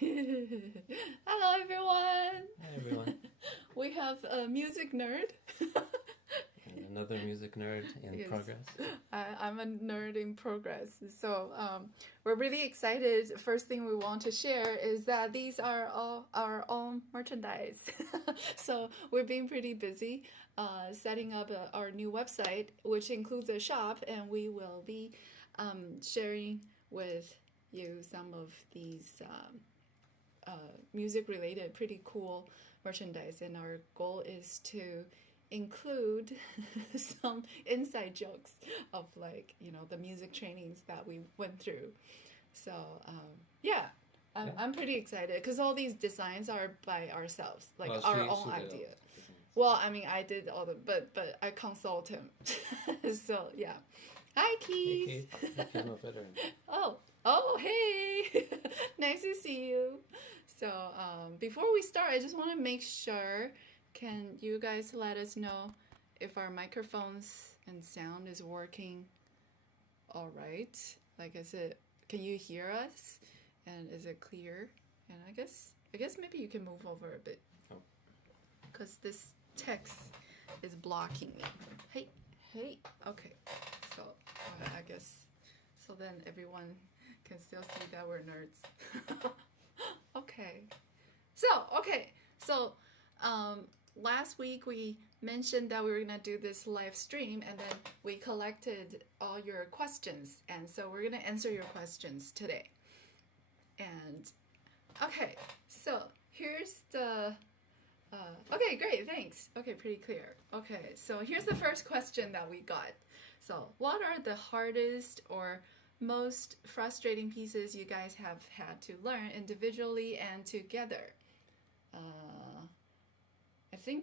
Hello, everyone. Hi, everyone. We have a music nerd. And another music nerd in progress. I'm a nerd in progress. So we're really excited. First thing we want to share is that these are all our own merchandise. So we're being pretty busy setting up our new website, which includes a shop, and we will be sharing with you some of these music-related, pretty cool merchandise. And our goal is to include some inside jokes of, like, the music trainings that we went through. So I'm pretty excited because all these designs are by ourselves, like our own idea. Well, I mean, I did all the, but I consult him. So yeah. Hi, Keith. Hey, Keith. Piano veteran. Oh, hey. Nice to see you. So before we start, I just want to make sure, can you guys let us know if our microphones and sound is working all right? Like, can you hear us? And is it clear? And I guess maybe you can move over a bit. Oh. Because this text is blocking me. Hey. Okay. So I guess, so then everyone can still see that we're nerds. Okay. So last week we mentioned that we were going to do this live stream, and then we collected all your questions, and so we're going to answer your questions today. And okay, so here's the okay, great, thanks. Okay, pretty clear. Okay, so here's the first question that we got. So what are the hardest or most frustrating pieces you guys have had to learn individually and together?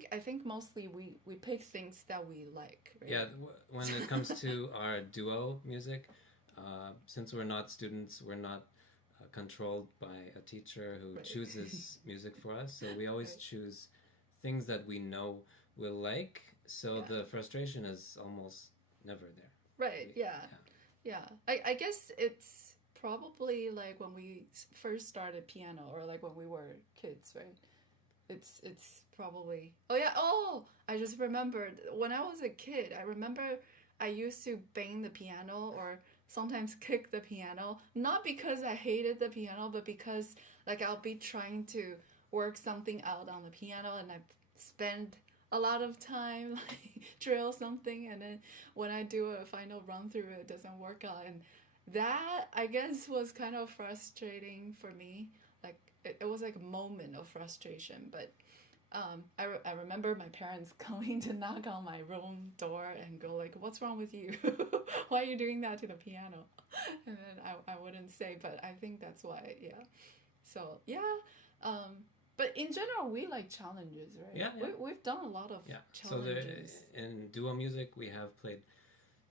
I think mostly we pick things that we like, right? Yeah, when it comes to our duo music, since we're not students, we're not controlled by a teacher who chooses music for us, so we always choose things that we know we'll like, so the frustration is almost never there. Right, yeah. I guess it's probably like when we first started piano, or like when we were kids, right? It's probably... I just remembered, when I was a kid, I remember I used to bang the piano or sometimes kick the piano, not because I hated the piano, but because, like, I'll be trying to work something out on the piano, and I spend a lot of time, like, drill something, and then when I do a final run through, it doesn't work out, and that, I guess, was kind of frustrating for me. Like, it was like a moment of frustration, but I remember my parents coming to knock on my room door and go like, "What's wrong with you? Why are you doing that to the piano?" And then I wouldn't say, but I think that's why, yeah. So, yeah. But in general, we like challenges, right? Yeah. We've done a lot of challenges. So in duo music, we have played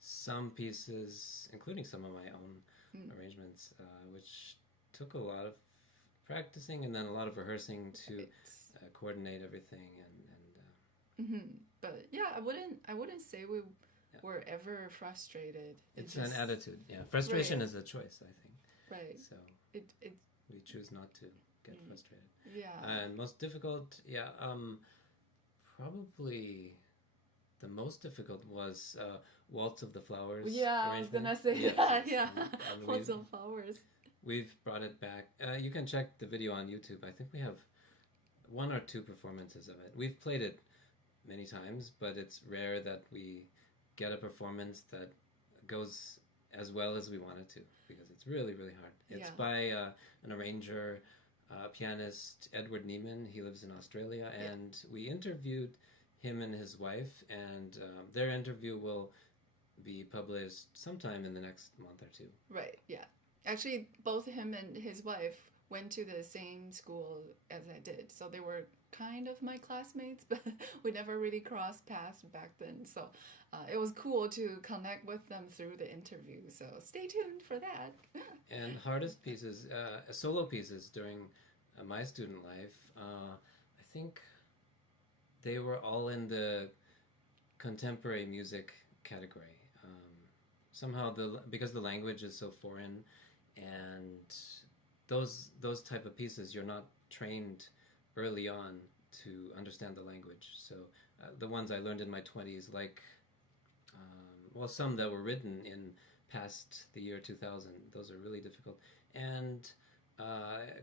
some pieces, including some of my own arrangements, which took a lot of practicing and then a lot of rehearsing to coordinate everything and But yeah, I wouldn't say we were ever frustrated. It's an attitude. Yeah, frustration is a choice, I think. Right. So we choose not to get frustrated. Yeah. And most difficult, probably the most difficult was Waltz of the Flowers. Yeah, I was gonna say Waltz of Flowers. We've brought it back. You can check the video on YouTube. I think we have 1 or 2 performances of it. We've played it many times, but it's rare that we get a performance that goes as well as we want it to, because it's really, really hard. It's by an arranger, pianist, Edward Neiman. He lives in Australia, and we interviewed him and his wife, and their interview will be published sometime in the next month or 2. Right, yeah. Actually, both him and his wife went to the same school as I did, so they were kind of my classmates, but we never really crossed paths back then. So it was cool to connect with them through the interview, so stay tuned for that. And hardest pieces, solo pieces during my student life, I think they were all in the contemporary music category. Somehow, because the language is so foreign, and those type of pieces, you're not trained early on to understand the language. So the ones I learned in my 20s, like well, some that were written in past the year 2000, those are really difficult. And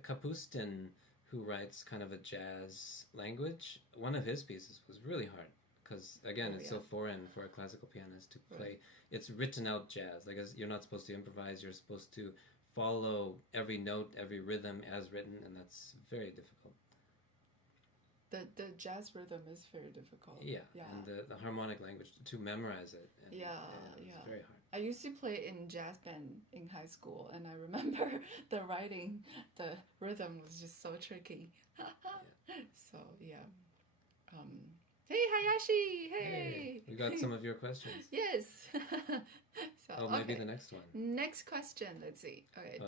Kapustin, who writes kind of a jazz language, one of his pieces was really hard because, again, it's so foreign for a classical pianist to play. Right. It's written out jazz. Like, you're not supposed to improvise. You're supposed to follow every note, every rhythm as written, and that's very difficult. The jazz rhythm is very difficult. Yeah. And the harmonic language, to memorize it. And, it's very hard. I used to play in jazz band in high school, and I remember the writing, the rhythm was just so tricky. So, yeah. Hey, Hayashi! Hey! We got some of your questions. Yes! So, maybe the next one. Next question, let's see. Okay,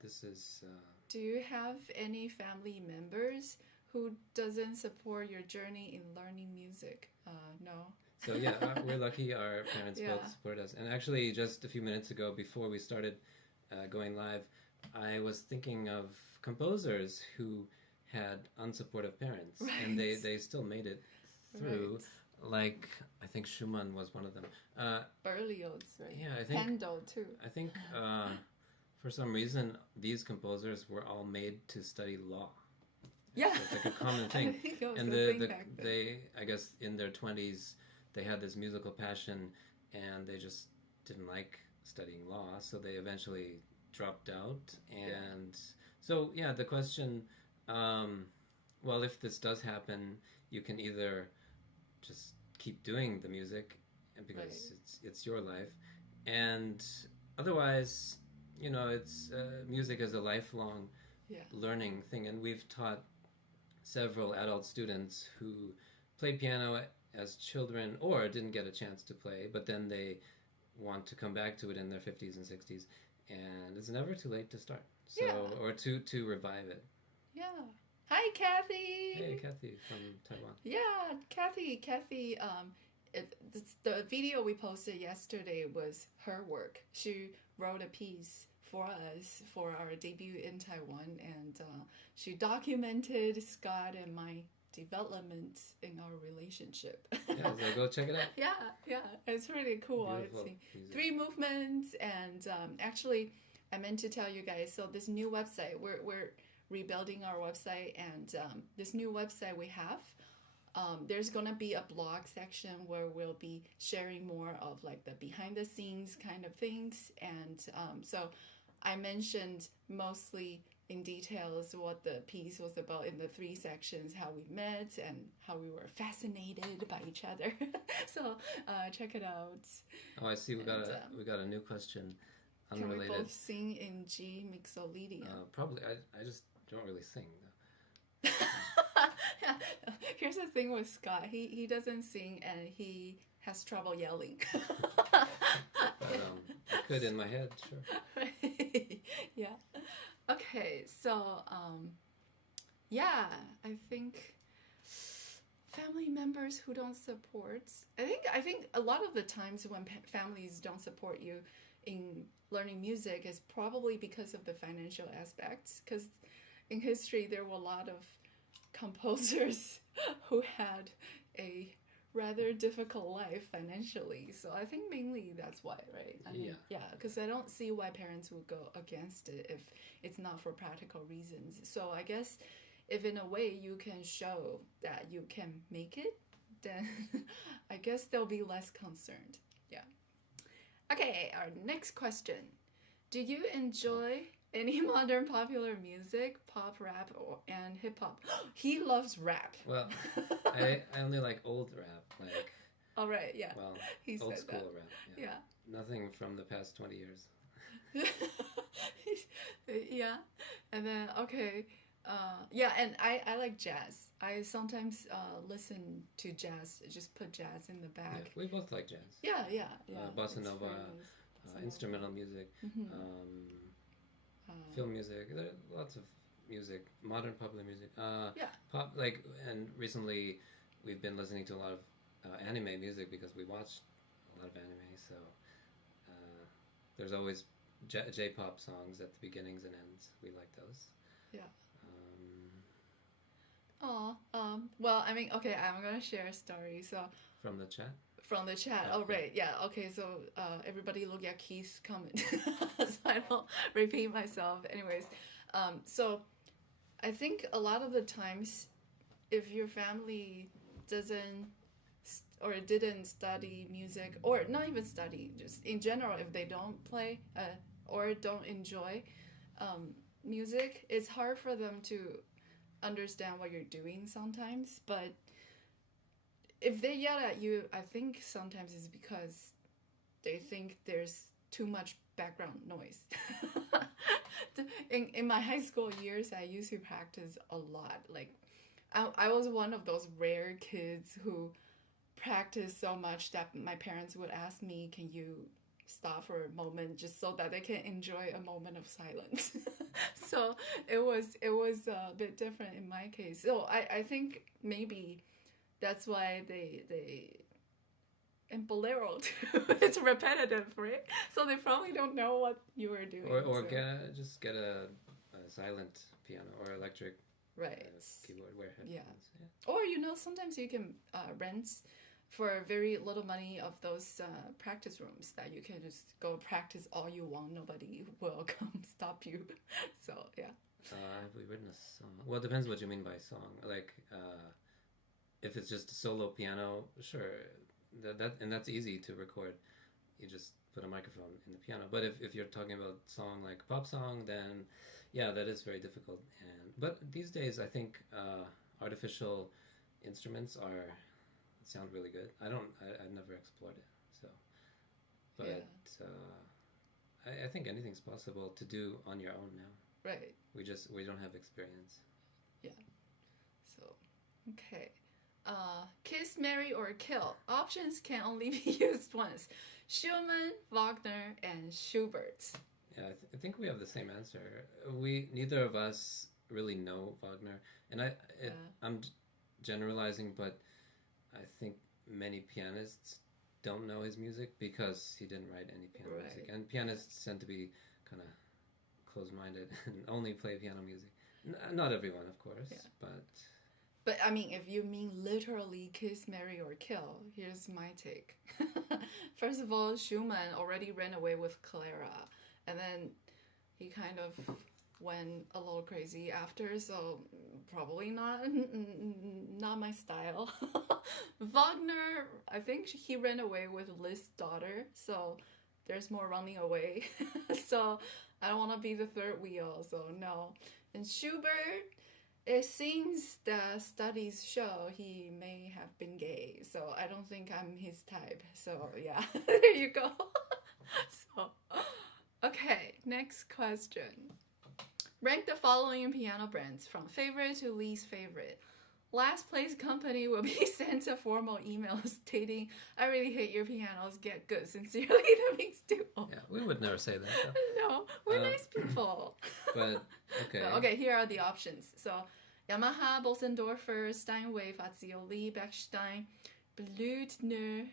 this is... Do you have any family members who doesn't support your journey in learning music? No. So yeah, we're lucky our parents both support us. And actually, just a few minutes ago, before we started going live, I was thinking of composers who had unsupportive parents, and they still made it through. Like, I think Schumann was one of them. Berlioz, right? Yeah, I think Handel too. I think for some reason these composers were all made to study law. Yeah, it's like a common thing. And they, I guess, in their 20s, they had this musical passion, and they just didn't like studying law, so they eventually dropped out. And so, yeah, the question, well, if this does happen, you can either just keep doing the music, because it's your life, and otherwise, it's music is a lifelong learning thing, and we've taught several adult students who played piano as children or didn't get a chance to play, but then they want to come back to it in their 50s and 60s, and it's never too late to start. So or to revive it. Yeah. Hi, Kathy. Hey, Kathy from Taiwan. Yeah, Kathy. The video we posted yesterday was her work. She wrote a piece for us for our debut in Taiwan, and she documented Scott and my development in our relationship. Yeah, so go check it out. Yeah, it's really cool. It's 3 movements, and actually, I meant to tell you guys. So this new website, we're rebuilding our website, and this new website we have. There's gonna be a blog section where we'll be sharing more of like the behind the scenes kind of things, and so I mentioned mostly in details what the piece was about in the 3 sections, how we met and how we were fascinated by each other. So check it out. Oh, I see. We got a new question. Unrelated. Can we both sing in G mixolydian? Probably. I just don't really sing though. Here's the thing with Scott. He doesn't sing, and he has trouble yelling. But I could in my head, sure. Yeah. Okay, so I think family members who don't support. I think a lot of the times when families don't support you in learning music is probably because of the financial aspects. Because in history, there were a lot of composers who had a rather difficult life financially. So I think mainly that's why, right? I mean, because I don't see why parents would go against it if it's not for practical reasons. So I guess if in a way you can show that you can make it, then I guess they'll be less concerned. Yeah. Okay, our next question. Do you enjoy any modern popular music, pop, rap, and hip hop? He loves rap. Well, I only like old rap, like. All right, yeah. Well, he old said school that. rap. Yeah. Nothing from the past 20 years. Yeah, and then and I like jazz. I sometimes listen to jazz. Just put jazz in the back. Yeah, we both like jazz. Yeah. Bossa nova, instrumental music. Film music. There are lots of music, modern popular music. Pop, and recently we've been listening to a lot of anime music because we watched a lot of anime. So there's always J-pop songs at the beginnings and ends. We like those. Yeah. Well, I mean, okay, I'm gonna share a story. So from the chat. From the chat. Oh, right. Yeah. Okay. So everybody look at Keith's comment, so I don't repeat myself. Anyways, so I think a lot of the times, if your family doesn't or didn't study music, or not even study, just in general, if they don't play or don't enjoy music, it's hard for them to understand what you're doing sometimes. But if they yell at you, I think sometimes it's because they think there's too much background noise. In my high school years, I used to practice a lot. Like, I was one of those rare kids who practiced so much that my parents would ask me, can you stop for a moment, just so that they can enjoy a moment of silence. So it was a bit different in my case. So I think maybe that's why they and bolero too. It's repetitive, right? So they probably don't know what you were doing. Or so. just get a silent piano or electric keyboard where headphones. Yeah. Or sometimes you can rent for very little money of those practice rooms that you can just go practice all you want. Nobody will come stop you. So yeah. Have we written a song? Well, it depends what you mean by song. Like if it's just a solo piano, sure, that's easy to record. You just put a microphone in the piano. But if you're talking about song like pop song, then yeah, that is very difficult. But these days, I think artificial instruments sound really good. I've never explored it, so. But yeah. I think anything's possible to do on your own now. Right. We don't have experience. Yeah. So, okay. Kiss, marry, or kill. Options can only be used once. Schumann, Wagner, and Schubert. Yeah, I think we have the same answer. Neither of us really know Wagner, and I'm generalizing, but I think many pianists don't know his music because he didn't write any piano music, and pianists tend to be kind of close-minded and only play piano music. Not everyone, of course, But I mean, if you mean literally kiss, marry, or kill, here's my take. First of all, Schumann already ran away with Clara, and then he kind of went a little crazy after, so probably not my style. Wagner, I think he ran away with Liszt's daughter, so there's more running away. So I don't want to be the third wheel, so no. And Schubert, it seems that studies show he may have been gay, so I don't think I'm his type. So yeah, there you go. So, okay, next question. Rank the following piano brands from favorite to least favorite. Last place company will be sent a formal email stating, I really hate your pianos, get good. Sincerely, the Meeks Duo. Yeah, we would never say that. No, we're nice people. But, okay. Okay, here are the options. So, Yamaha, Bösendorfer, Steinway, FAZIOLI, Bechstein, Blüthner,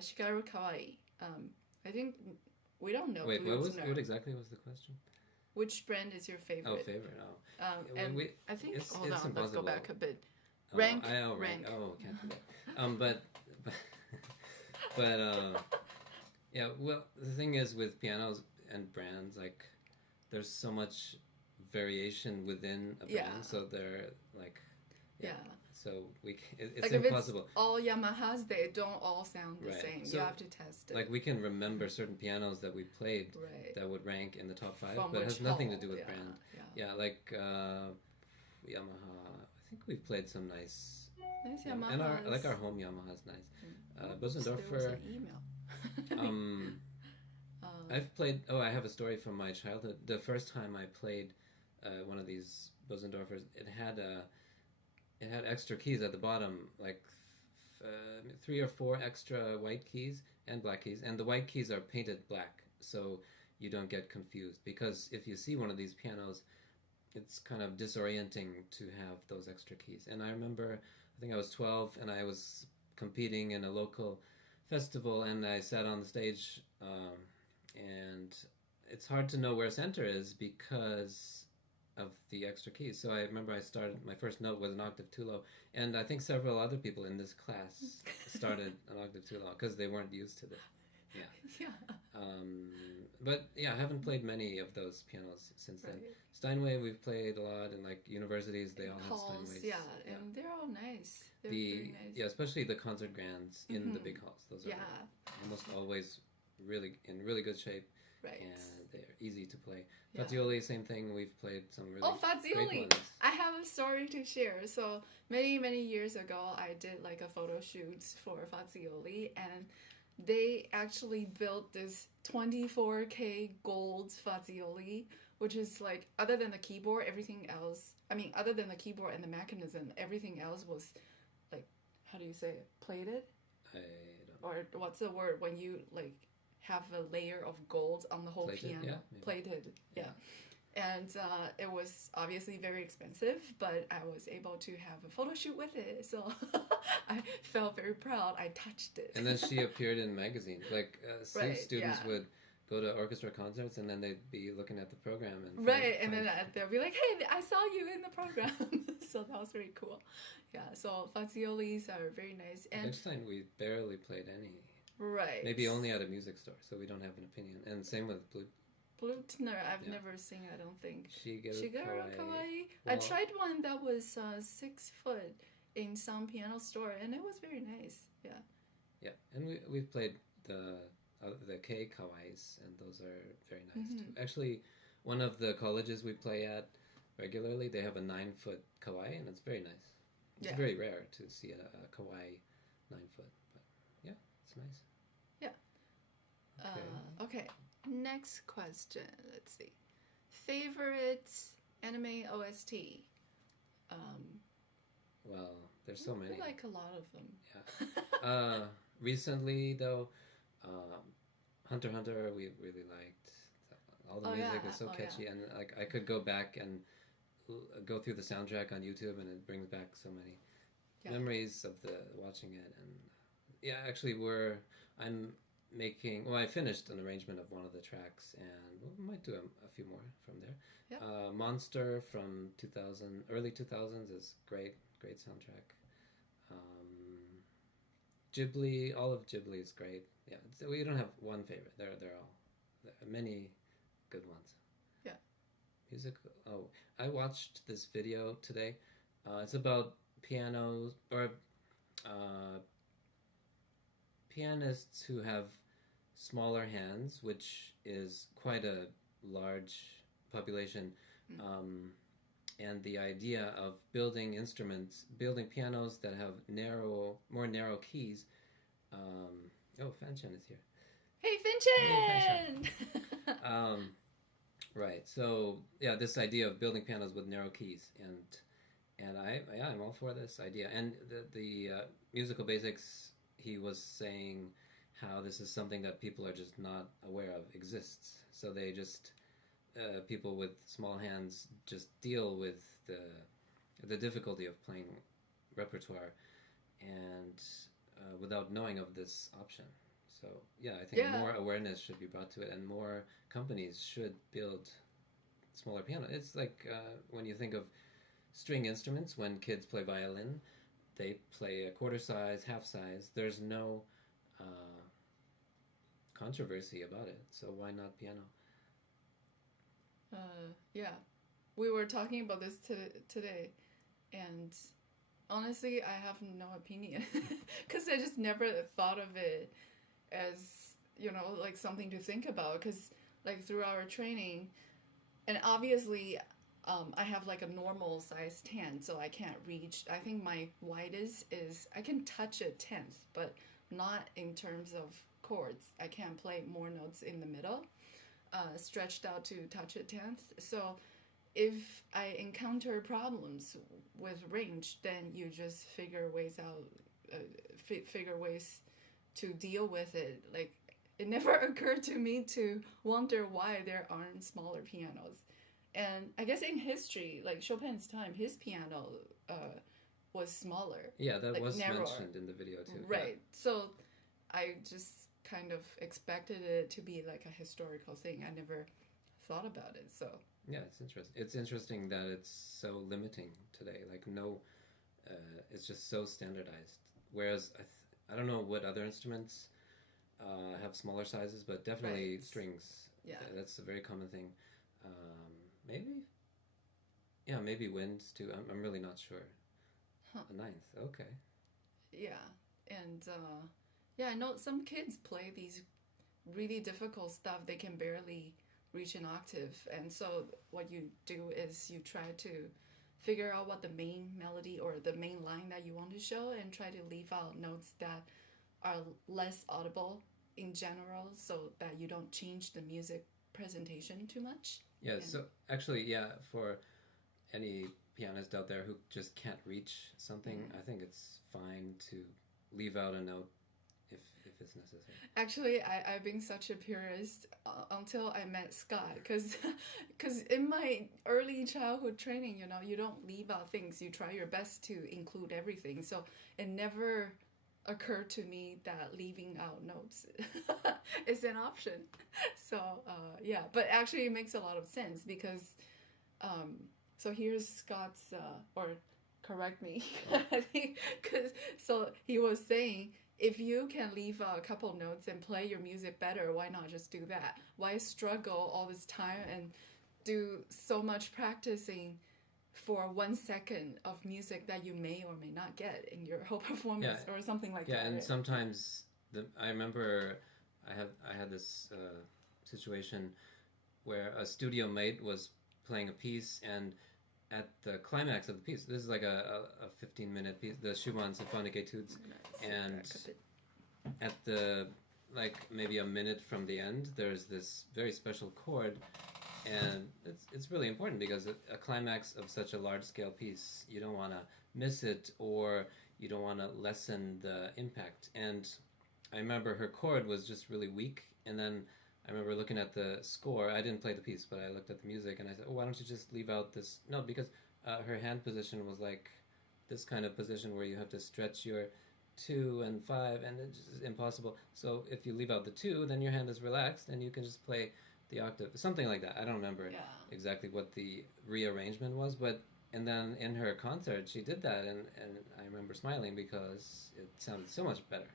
Shigeru Kawai. I think we don't know. Wait, what exactly was the question? Which brand is your favorite? Oh, favorite. Oh. And I think, hold on, impossible. Let's go back a bit. Rank. Rank. Oh, can't do that. Yeah, well, the thing is with pianos and brands, like, there's so much variation within a brand, so they're, like, so it's like impossible. If it's all Yamahas, they don't all sound the same. So, you have to test it. Like, we can remember certain pianos that we played that would rank in the top 5, but it has nothing to do with brand. Yeah, like Yamaha. I think we've played some nice Yamahas. And our home Yamaha is nice. Bösendorfer. I've played. Oh, I have a story from my childhood. The first time I played one of these Bösendorfers, it had extra keys at the bottom, like 3 or 4 extra white keys and black keys, and the white keys are painted black, so you don't get confused. Because if you see one of these pianos, it's kind of disorienting to have those extra keys. And I remember, I think I was 12, and I was competing in a local festival, and I sat on the stage, and it's hard to know where center is because of the extra keys. So I remember I started, my first note was an octave too low, and I think several other people in this class started an octave too low because they weren't used to it. Yeah. But yeah, I haven't played many of those pianos since then. Steinway we've played a lot, and like universities they all have Steinways. Yeah, and they're all nice. They're very nice. Yeah, especially the concert grands in the big halls. Those are almost always in really good shape. Right. And they're easy to play. FAZIOLI, same thing. We've played some really FAZIOLI! Great ones. I have a story to share. So many years ago, I did like a photo shoot for FAZIOLI, and they actually built this 24K gold FAZIOLI, which is like, other than the keyboard, everything else, other than the keyboard and the mechanism, everything else was like, how do you say it? Plated? I don't know. Or what's the word when you like have a layer of gold on the whole piano? Plated, yeah. And it was obviously very expensive, but I was able to have a photo shoot with it, so I felt very proud. I touched it. And then she appeared in magazines. Like, students would go to orchestra concerts, and then they'd be looking at the program. And and then they'll be like, hey, I saw you in the program. So that was very cool. Yeah, so FAZIOLIs are very nice. And Bechstein, we barely played any. Right. Maybe only at a music store, so we don't have an opinion. And same with Blüthner, I've never seen, I don't think. Shigeru Kawai. Well, I tried one that was 6 foot in some piano store, and it was very nice. Yeah. Yeah, and we've played the K Kawais, and those are very nice too. Actually, one of the colleges we play at regularly, they have a 9-foot Kawai, and it's very nice. It's very rare to see a Kawai 9-foot, but yeah, it's nice. Yeah. Okay. Next question. Let's see. Favorite anime OST? Well, there's so many. I like a lot of them. Yeah. Recently, though, Hunter x Hunter, we really liked. All the music is so catchy, and like I could go back and go through the soundtrack on YouTube, and it brings back so many memories of watching it. And actually, I finished an arrangement of one of the tracks, and we might do a few more from there. Yeah. Monster from early 2000s is great soundtrack. Ghibli, all of Ghibli is great. Yeah, we don't have one favorite. There are many good ones. Yeah. Music. Oh, I watched this video today. It's about pianos or pianists who have smaller hands, which is quite a large population, and the idea of building pianos that have more narrow keys. Fanchen is here. Hey, Finchen! Right. So this idea of building pianos with narrow keys, and I'm all for this idea. And the musical basics, he was saying how this is something that people are just not aware of exists. So they just people with small hands just deal with the difficulty of playing repertoire, and without knowing of this option. So I think more awareness should be brought to it, and more companies should build smaller piano. It's like when you think of string instruments, when kids play violin, they play a quarter size, half size. There's no controversy about it. So why not piano? We were talking about this today, and honestly, I have no opinion because I just never thought of it as, like something to think about, because like through our training, and obviously I have like a normal sized hand, so I can't reach, I think my widest is, I can touch a 10th, but not in terms of chords. I can't play more notes in the middle, stretched out to touch a 10th. So if I encounter problems with range, then you just figure ways to deal with it. Like, it never occurred to me to wonder why there aren't smaller pianos. And I guess in history, like Chopin's time, his piano was smaller. Yeah, that like was narrower. Mentioned in the video too. Right. Yeah. So I just kind of expected it to be like a historical thing. I never thought about it. So yeah, it's interesting. It's interesting that it's so limiting today. Like no, it's just so standardized. Whereas I don't know what other instruments have smaller sizes, but definitely strings. Yeah, that's a very common thing. Maybe, yeah, maybe winds too. I'm really not sure. A ninth, okay. Yeah, and yeah, I know some kids play these really difficult stuff. They can barely reach an octave, and so what you do is you try to figure out what the main melody or the main line that you want to show, and try to leave out notes that are less audible in general, so that you don't change the music presentation too much. Yeah, so actually, yeah, for any pianist out there who just can't reach something, I think it's fine to leave out a note if it's necessary. Actually, I've been such a purist until I met Scott, because in my early childhood training, you know, you don't leave out things. You try your best to include everything. So it never occurred to me that leaving out notes is an option. So yeah, but actually it makes a lot of sense because so here's Scott's or correct me, I think, because so he was saying, if you can leave a couple notes and play your music better, why not just do that? Why struggle all this time and do so much practicing for 1 second of music that you may or may not get in your whole performance or something like that? Yeah, and sometimes I remember I had this situation where a studio mate was playing a piece, and at the climax of the piece, this is like a 15-minute piece, the Schumann Symphonic Etudes, and at the like maybe a minute from the end, there's this very special chord, and it's really important because a climax of such a large-scale piece, you don't want to miss it, or you don't want to lessen the impact. And I remember her chord was just really weak, and then I remember looking at the score. I didn't play the piece, but I looked at the music, and I said, oh, why don't you just leave out this note? Because her hand position was like this kind of position where you have to stretch your 2 and 5, and it's just impossible. So if you leave out the 2, then your hand is relaxed, and you can just play the octave, something like that. I don't remember exactly what the rearrangement was, but and then in her concert, she did that, and I remember smiling because it sounded so much better.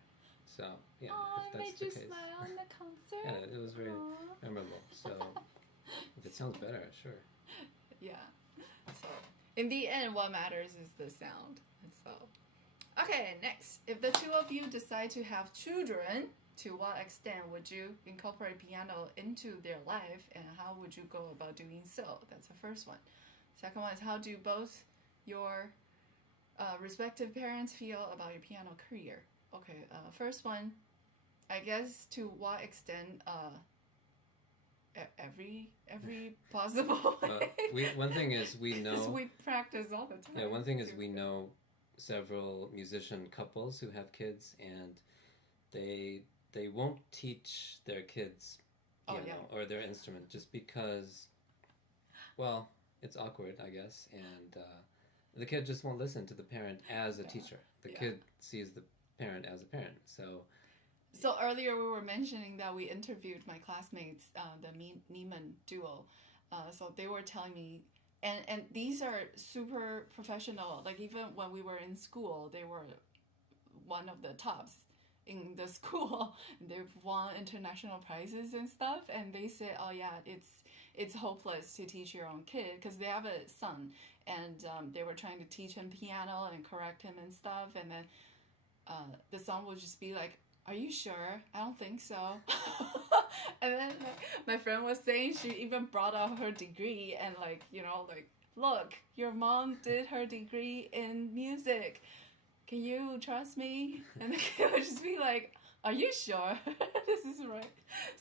So, yeah, if that's made the you case. smile in the concert? Yeah, it was very memorable. So, if it sounds better, sure. Yeah. So, in the end, what matters is the sound. So, okay, next. If the two of you decide to have children, to what extent would you incorporate piano into their life, and how would you go about doing so? That's the first one. Second one is, how do both your respective parents feel about your piano career? Okay, first one, I guess to what extent every possible way. One thing is we know we practice all the time. Yeah, one thing is we know several musician couples who have kids, and they won't teach their kids piano or their instrument just because, well, it's awkward, I guess, and the kid just won't listen to the parent as a teacher. The kid sees the parent as a parent. So earlier we were mentioning that we interviewed my classmates, the Neiman duo. So they were telling me, and these are super professional. Like even when we were in school, they were one of the tops in the school. They've won international prizes and stuff. And they said, oh yeah, it's hopeless to teach your own kid because they have a son, and they were trying to teach him piano and correct him and stuff, and then the son would just be like, are you sure? I don't think so. And then my friend was saying she even brought out her degree and like, you know, like, look, your mom did her degree in music. Can you trust me? And the kid would just be like, are you sure this is right?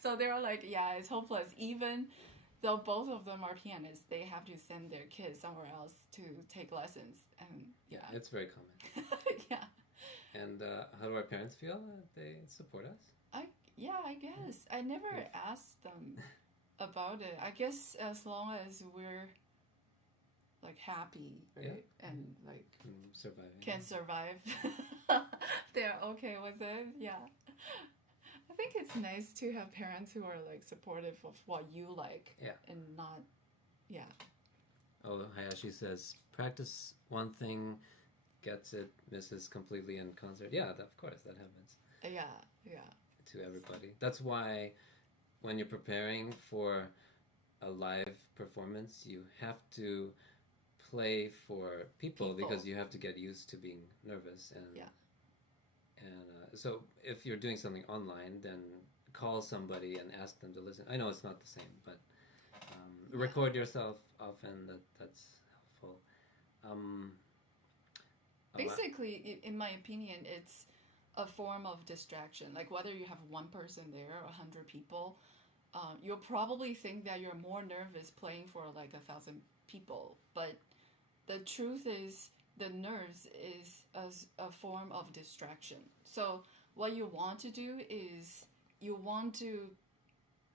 So they were like, yeah, it's hopeless. Even though both of them are pianists, they have to send their kids somewhere else to take lessons. And yeah, it's very common. Yeah. And how do our parents feel? They support us? I guess. I never asked them about it. I guess as long as we're like happy, right? And like surviving. Can survive. They're okay with it. Yeah. I think it's nice to have parents who are like supportive of what you like. Yeah. And not, yeah. Oh, Hayashi says, practice one thing, gets it, misses completely in concert. Yeah, of course, that happens. Yeah. To everybody. That's why when you're preparing for a live performance, you have to play for people. Because you have to get used to being nervous. And so if you're doing something online, then call somebody and ask them to listen. I know it's not the same, but record yourself often. That's helpful. Basically, in my opinion, it's a form of distraction. Like whether you have one person there or 100 people, you'll probably think that you're more nervous playing for like 1,000 people. But the truth is, the nerves is a form of distraction. So what you want to do is you want to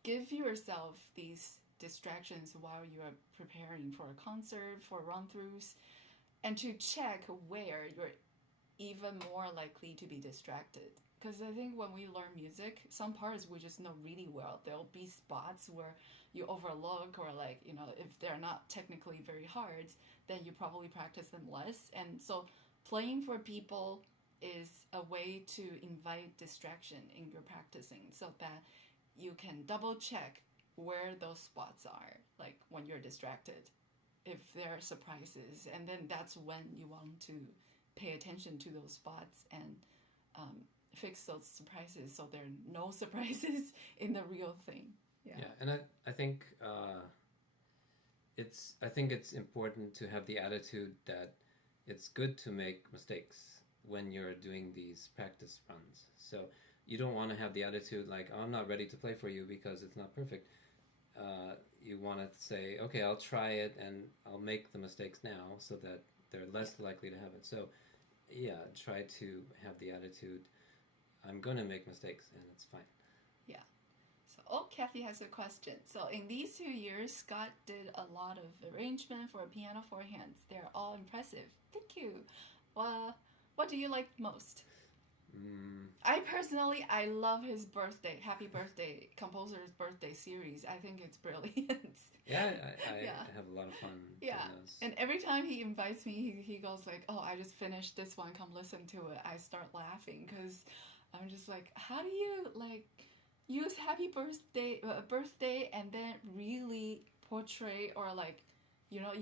give yourself these distractions while you are preparing for a concert, for run-throughs, and to check where you're even more likely to be distracted. Because I think when we learn music, some parts we just know really well. There'll be spots where you overlook, or like, you know, if they're not technically very hard, then you probably practice them less. And so playing for people is a way to invite distraction in your practicing, so that you can double check where those spots are, like when you're distracted, if there are surprises. And then that's when you want to pay attention to those spots and fix those surprises, so there are no surprises in the real thing. Yeah, and I think it's important to have the attitude that it's good to make mistakes when you're doing these practice runs. So you don't want to have the attitude like, oh, I'm not ready to play for you because it's not perfect. You want to say, okay, I'll try it and I'll make the mistakes now so that they're less likely to have it. So yeah, try to have the attitude, I'm going to make mistakes and it's fine. Yeah. So, Kathy has a question. So in these 2 years, Scott did a lot of arrangement for piano for hands. They're all impressive. Thank you. What do you like most? I personally, I love his birthday, happy birthday, composer's birthday series. I think it's brilliant. Yeah, I have a lot of fun doing those. And every time he invites me, he goes like, oh, I just finished this one, come listen to it. I start laughing because I'm just like, how do you like use happy birthday and then really portray, or like, you know,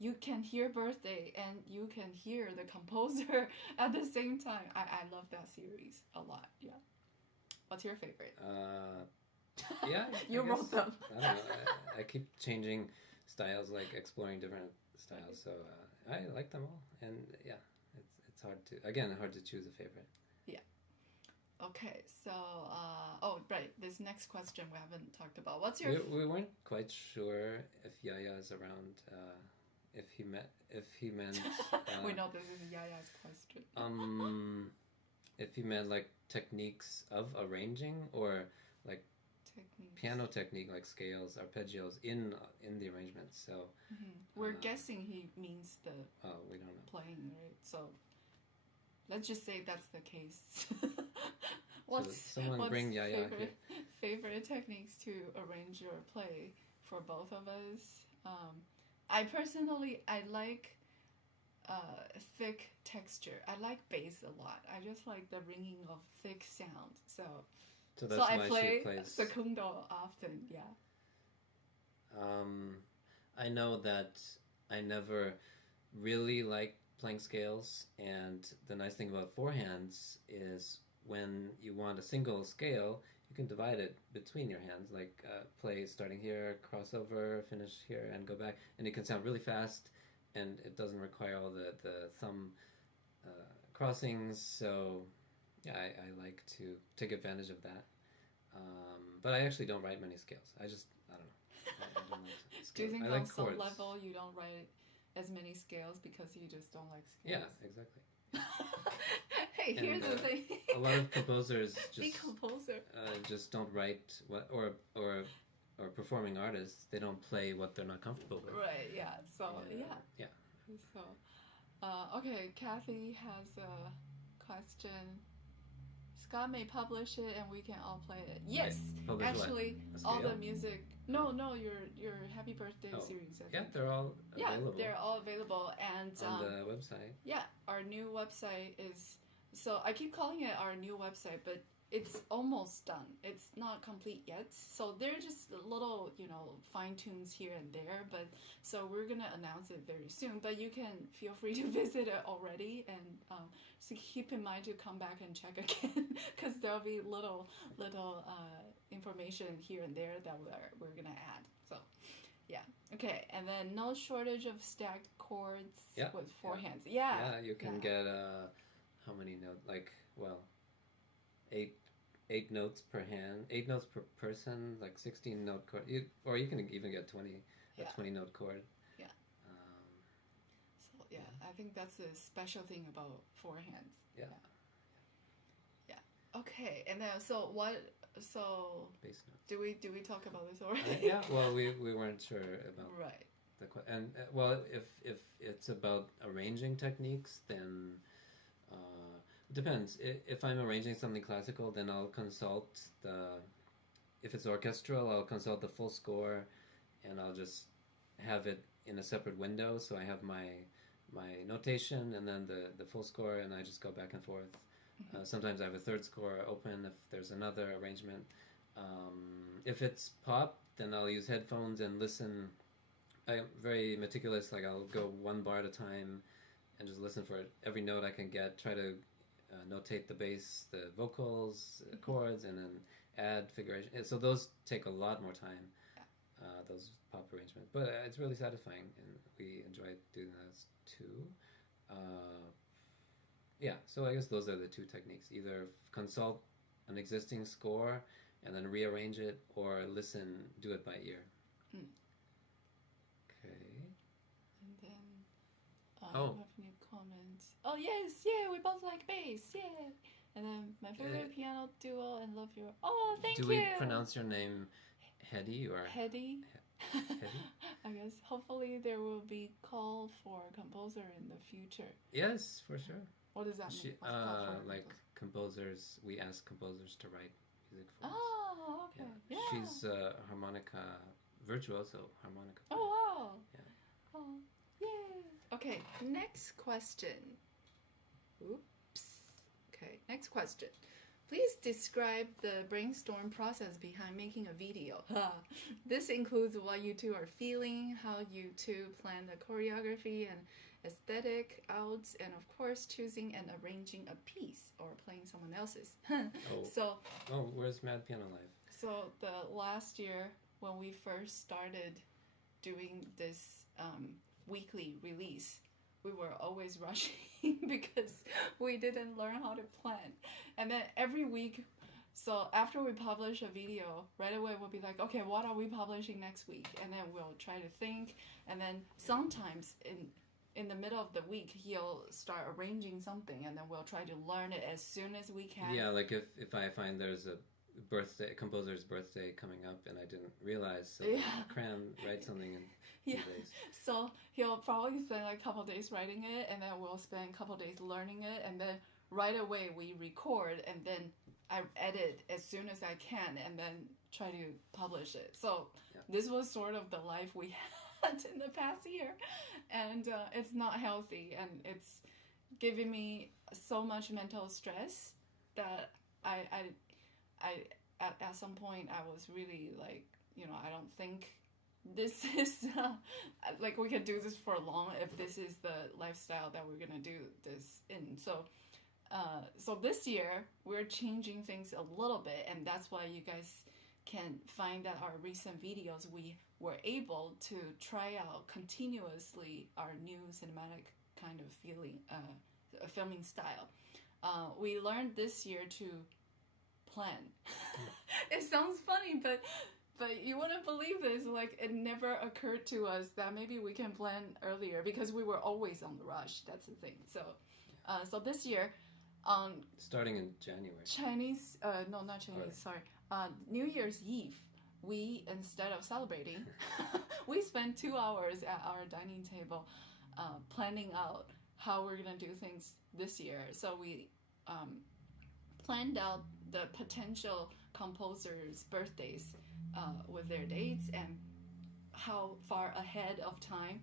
you can hear birthday and you can hear the composer at the same time. I love that series a lot. Yeah. What's your favorite? Yeah. You wrote them. I don't know. I keep changing styles, like exploring different styles. So I like them all. And yeah, it's hard to choose a favorite. Yeah. Okay. So, right. This next question we haven't talked about. What's your... We weren't quite sure if Yaya is around... If he meant we know this is Yaya's question. If he meant like techniques of arranging, or like piano technique, like scales, arpeggios in the arrangement. So we're guessing he means the we don't know, playing, right? So let's just say that's the case. Bring Yaya favorite techniques to arrange your play for both of us? I personally, I like thick texture. I like bass a lot. I just like the ringing of thick sound. So that's why I play she plays secondo often. Yeah. I know that I never really liked playing scales, and the nice thing about forehands is when you want a single scale, you can divide it between your hands, like play starting here, crossover, finish here, and go back. And it can sound really fast, and it doesn't require all the thumb crossings. So yeah, I like to take advantage of that. But I actually don't write many scales. I don't know. I don't like scales. Do you think I on like some chords. level you don't write as many scales because you just don't like Yeah, scales? exactly. Hey, here's the thing. A lot of composers just don't write or performing artists. They don't play what they're not comfortable with. Right. Yeah. So yeah. So, okay. Kathy has a question. Scott may publish it and we can all play it. Yes, Publish actually, all the music. No, your Happy Birthday series. I think. They're all available. Yeah, they're all available, and on the website. Yeah, our new website is. So I keep calling it our new website, but it's almost done. It's not complete yet. So they're just little, fine tunes here and there. But so we're gonna announce it very soon. But you can feel free to visit it already, and so keep in mind to come back and check again, because there'll be little information here and there that we're gonna add. So yeah, okay, and then no shortage of stacked chords with four hands. Yeah, you can get how many notes? Like, well, eight notes per hand, 8 notes per person, like 16 note chord. Or you can even get 20 note chord. Yeah. So yeah, I think that's the special thing about four hands. Yeah. Okay, and then so bass notes. Do we talk about this already? Yeah. Well, we weren't sure about right. And well, if it's about arranging techniques, then it depends. If I'm arranging something classical, then I'll consult if it's orchestral, I'll consult the full score, and I'll just have it in a separate window. So I have my notation and then the full score, and I just go back and forth. Sometimes I have a third score open if there's another arrangement. If it's pop, then I'll use headphones and listen. I'm very meticulous, like I'll go one bar at a time and just listen for every note I can get, try to notate the bass, the vocals, chords, and then add figuration. So those take a lot more time, those pop arrangements. But it's really satisfying, and we enjoy doing those too. So I guess those are the two techniques. Either consult an existing score and then rearrange it, or do it by ear. Okay. And then I have new comments. Oh yes, we both like bass, And then my favorite piano duo and love your. Oh, thank you. Do we pronounce your name Hedy or Hedy? Hedy? I guess hopefully there will be call for a composer in the future. Yes, for sure. What does that mean? Like composers, we ask composers to write music for us. Oh, okay. Yeah. She's a harmonica virtuoso, harmonica player. Oh, wow. Yeah. Oh, yeah. Okay, next question. Oops. Okay, next question. Please describe the brainstorm process behind making a video. This includes what you two are feeling, how you two plan the choreography and aesthetic out, and of course choosing and arranging a piece or playing someone else's. Where's Mad Piano Live? So the last year when we first started doing this weekly release, we were always rushing because we didn't learn how to plan. And then every week, so after we publish a video, right away we'll be like, okay, what are we publishing next week? And then we'll try to think. And then sometimes in the middle of the week, he'll start arranging something, and then we'll try to learn it as soon as we can. Yeah, like if I find there's a composer's birthday coming up and I didn't realize, so write something in few days. So he'll probably spend like a couple days writing it, and then we'll spend a couple days learning it, and then right away we record, and then I edit as soon as I can, and then try to publish it. So this was sort of the life we had in the past year, and it's not healthy, and it's giving me so much mental stress that I at some point I was really like, I don't think this is like we can do this for long if this is the lifestyle that we're gonna do this in. So this year we're changing things a little bit, and that's why you guys can find that our recent videos we were able to try out continuously our new cinematic kind of filming style. We learned this year to plan. It sounds funny, but you wouldn't believe this. Like, it never occurred to us that maybe we can plan earlier because we were always on the rush. That's the thing. So this year, starting in January. New Year's Eve, we, instead of celebrating, we spent 2 hours at our dining table planning out how we're gonna do things this year. So we planned out the potential composers' birthdays with their dates and how far ahead of time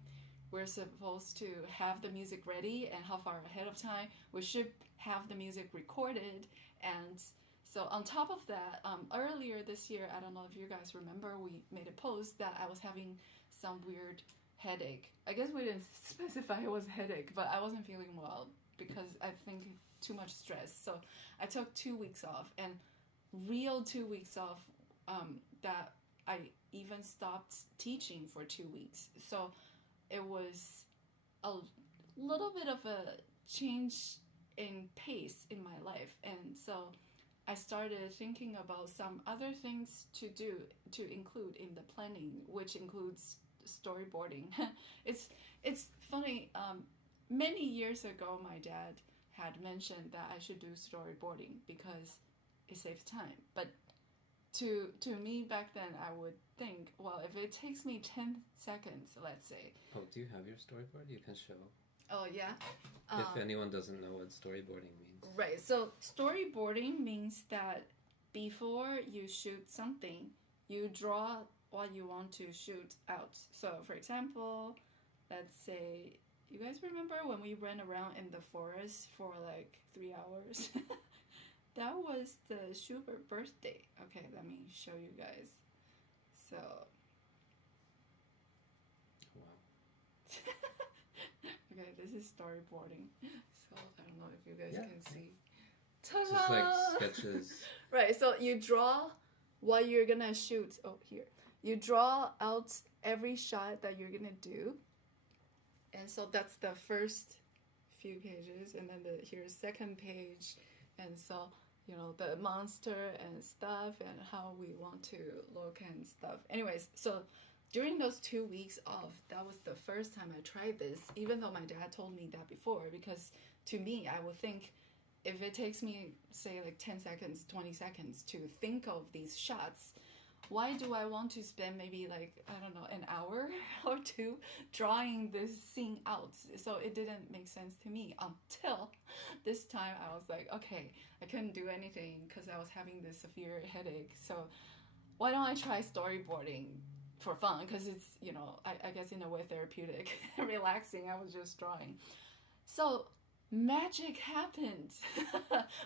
we're supposed to have the music ready and how far ahead of time we should have the music recorded. And so on top of that, earlier this year, I don't know if you guys remember, we made a post that I was having some weird headache. I guess we didn't specify it was a headache, but I wasn't feeling well because I think too much stress. So I took 2 weeks off, and real 2 weeks off that I even stopped teaching for 2 weeks. So it was a little bit of a change in pace in my life. And so I started thinking about some other things to do, to include in the planning, which includes storyboarding. It's funny, many years ago my dad had mentioned that I should do storyboarding because it saves time. But to me back then, I would think, well, if it takes me 10 seconds, let's say. Oh, do you have your storyboard? You can show. Oh, yeah. If anyone doesn't know what storyboarding means. Right. So storyboarding means that before you shoot something, you draw what you want to shoot out. So, for example, let's say, you guys remember when we ran around in the forest for like 3 hours? That was the Schubert birthday. Okay, let me show you guys. So. Wow. Okay, this is storyboarding. So I don't know if you guys can see. Ta-da! Just like sketches. Right, so you draw what you're gonna shoot. Oh, here. You draw out every shot that you're gonna do. And so that's the first few pages, and then here's second page. And so, you know, the monster and stuff and how we want to look and stuff. Anyways, so during those 2 weeks off, that was the first time I tried this, even though my dad told me that before, because to me, I would think if it takes me, say, like 10 seconds, 20 seconds to think of these shots, why do I want to spend maybe like, I don't know, an hour or two drawing this scene out? So it didn't make sense to me until this time I was like, okay, I couldn't do anything because I was having this severe headache. So why don't I try storyboarding for fun? Because it's, you know, I guess in a way therapeutic, relaxing. I was just drawing. So magic happened,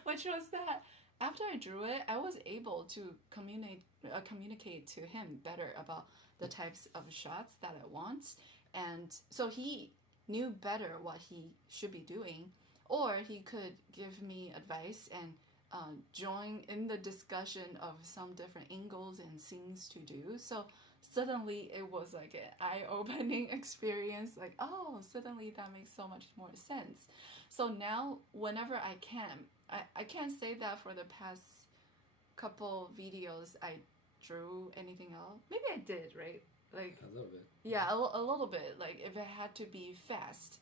which was that after I drew it, I was able to communicate to him better about the types of shots that I want. And so he knew better what he should be doing, or he could give me advice and join in the discussion of some different angles and scenes to do. So suddenly it was like an eye-opening experience, like, oh, suddenly that makes so much more sense. So now whenever I can, I can't say that for the past couple videos I drew anything else. Maybe I did, right? Like a little bit. Yeah, a little bit. Like if it had to be fast,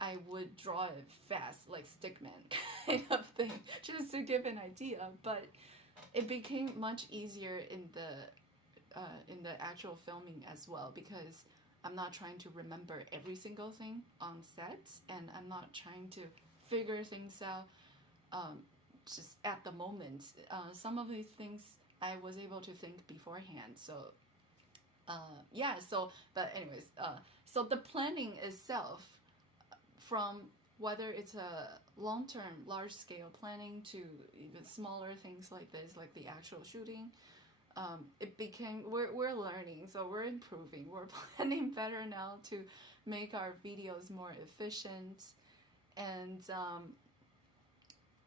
I would draw it fast, like stickman kind of thing, just to give an idea. But it became much easier in the actual filming as well, because I'm not trying to remember every single thing on set, and I'm not trying to figure things out just at the moment. Some of these things I was able to think beforehand. So yeah, but anyways, so the planning itself, from whether it's a long-term, large-scale planning to even smaller things like this, like the actual shooting, it became, we're learning, so we're improving, we're planning better now to make our videos more efficient. And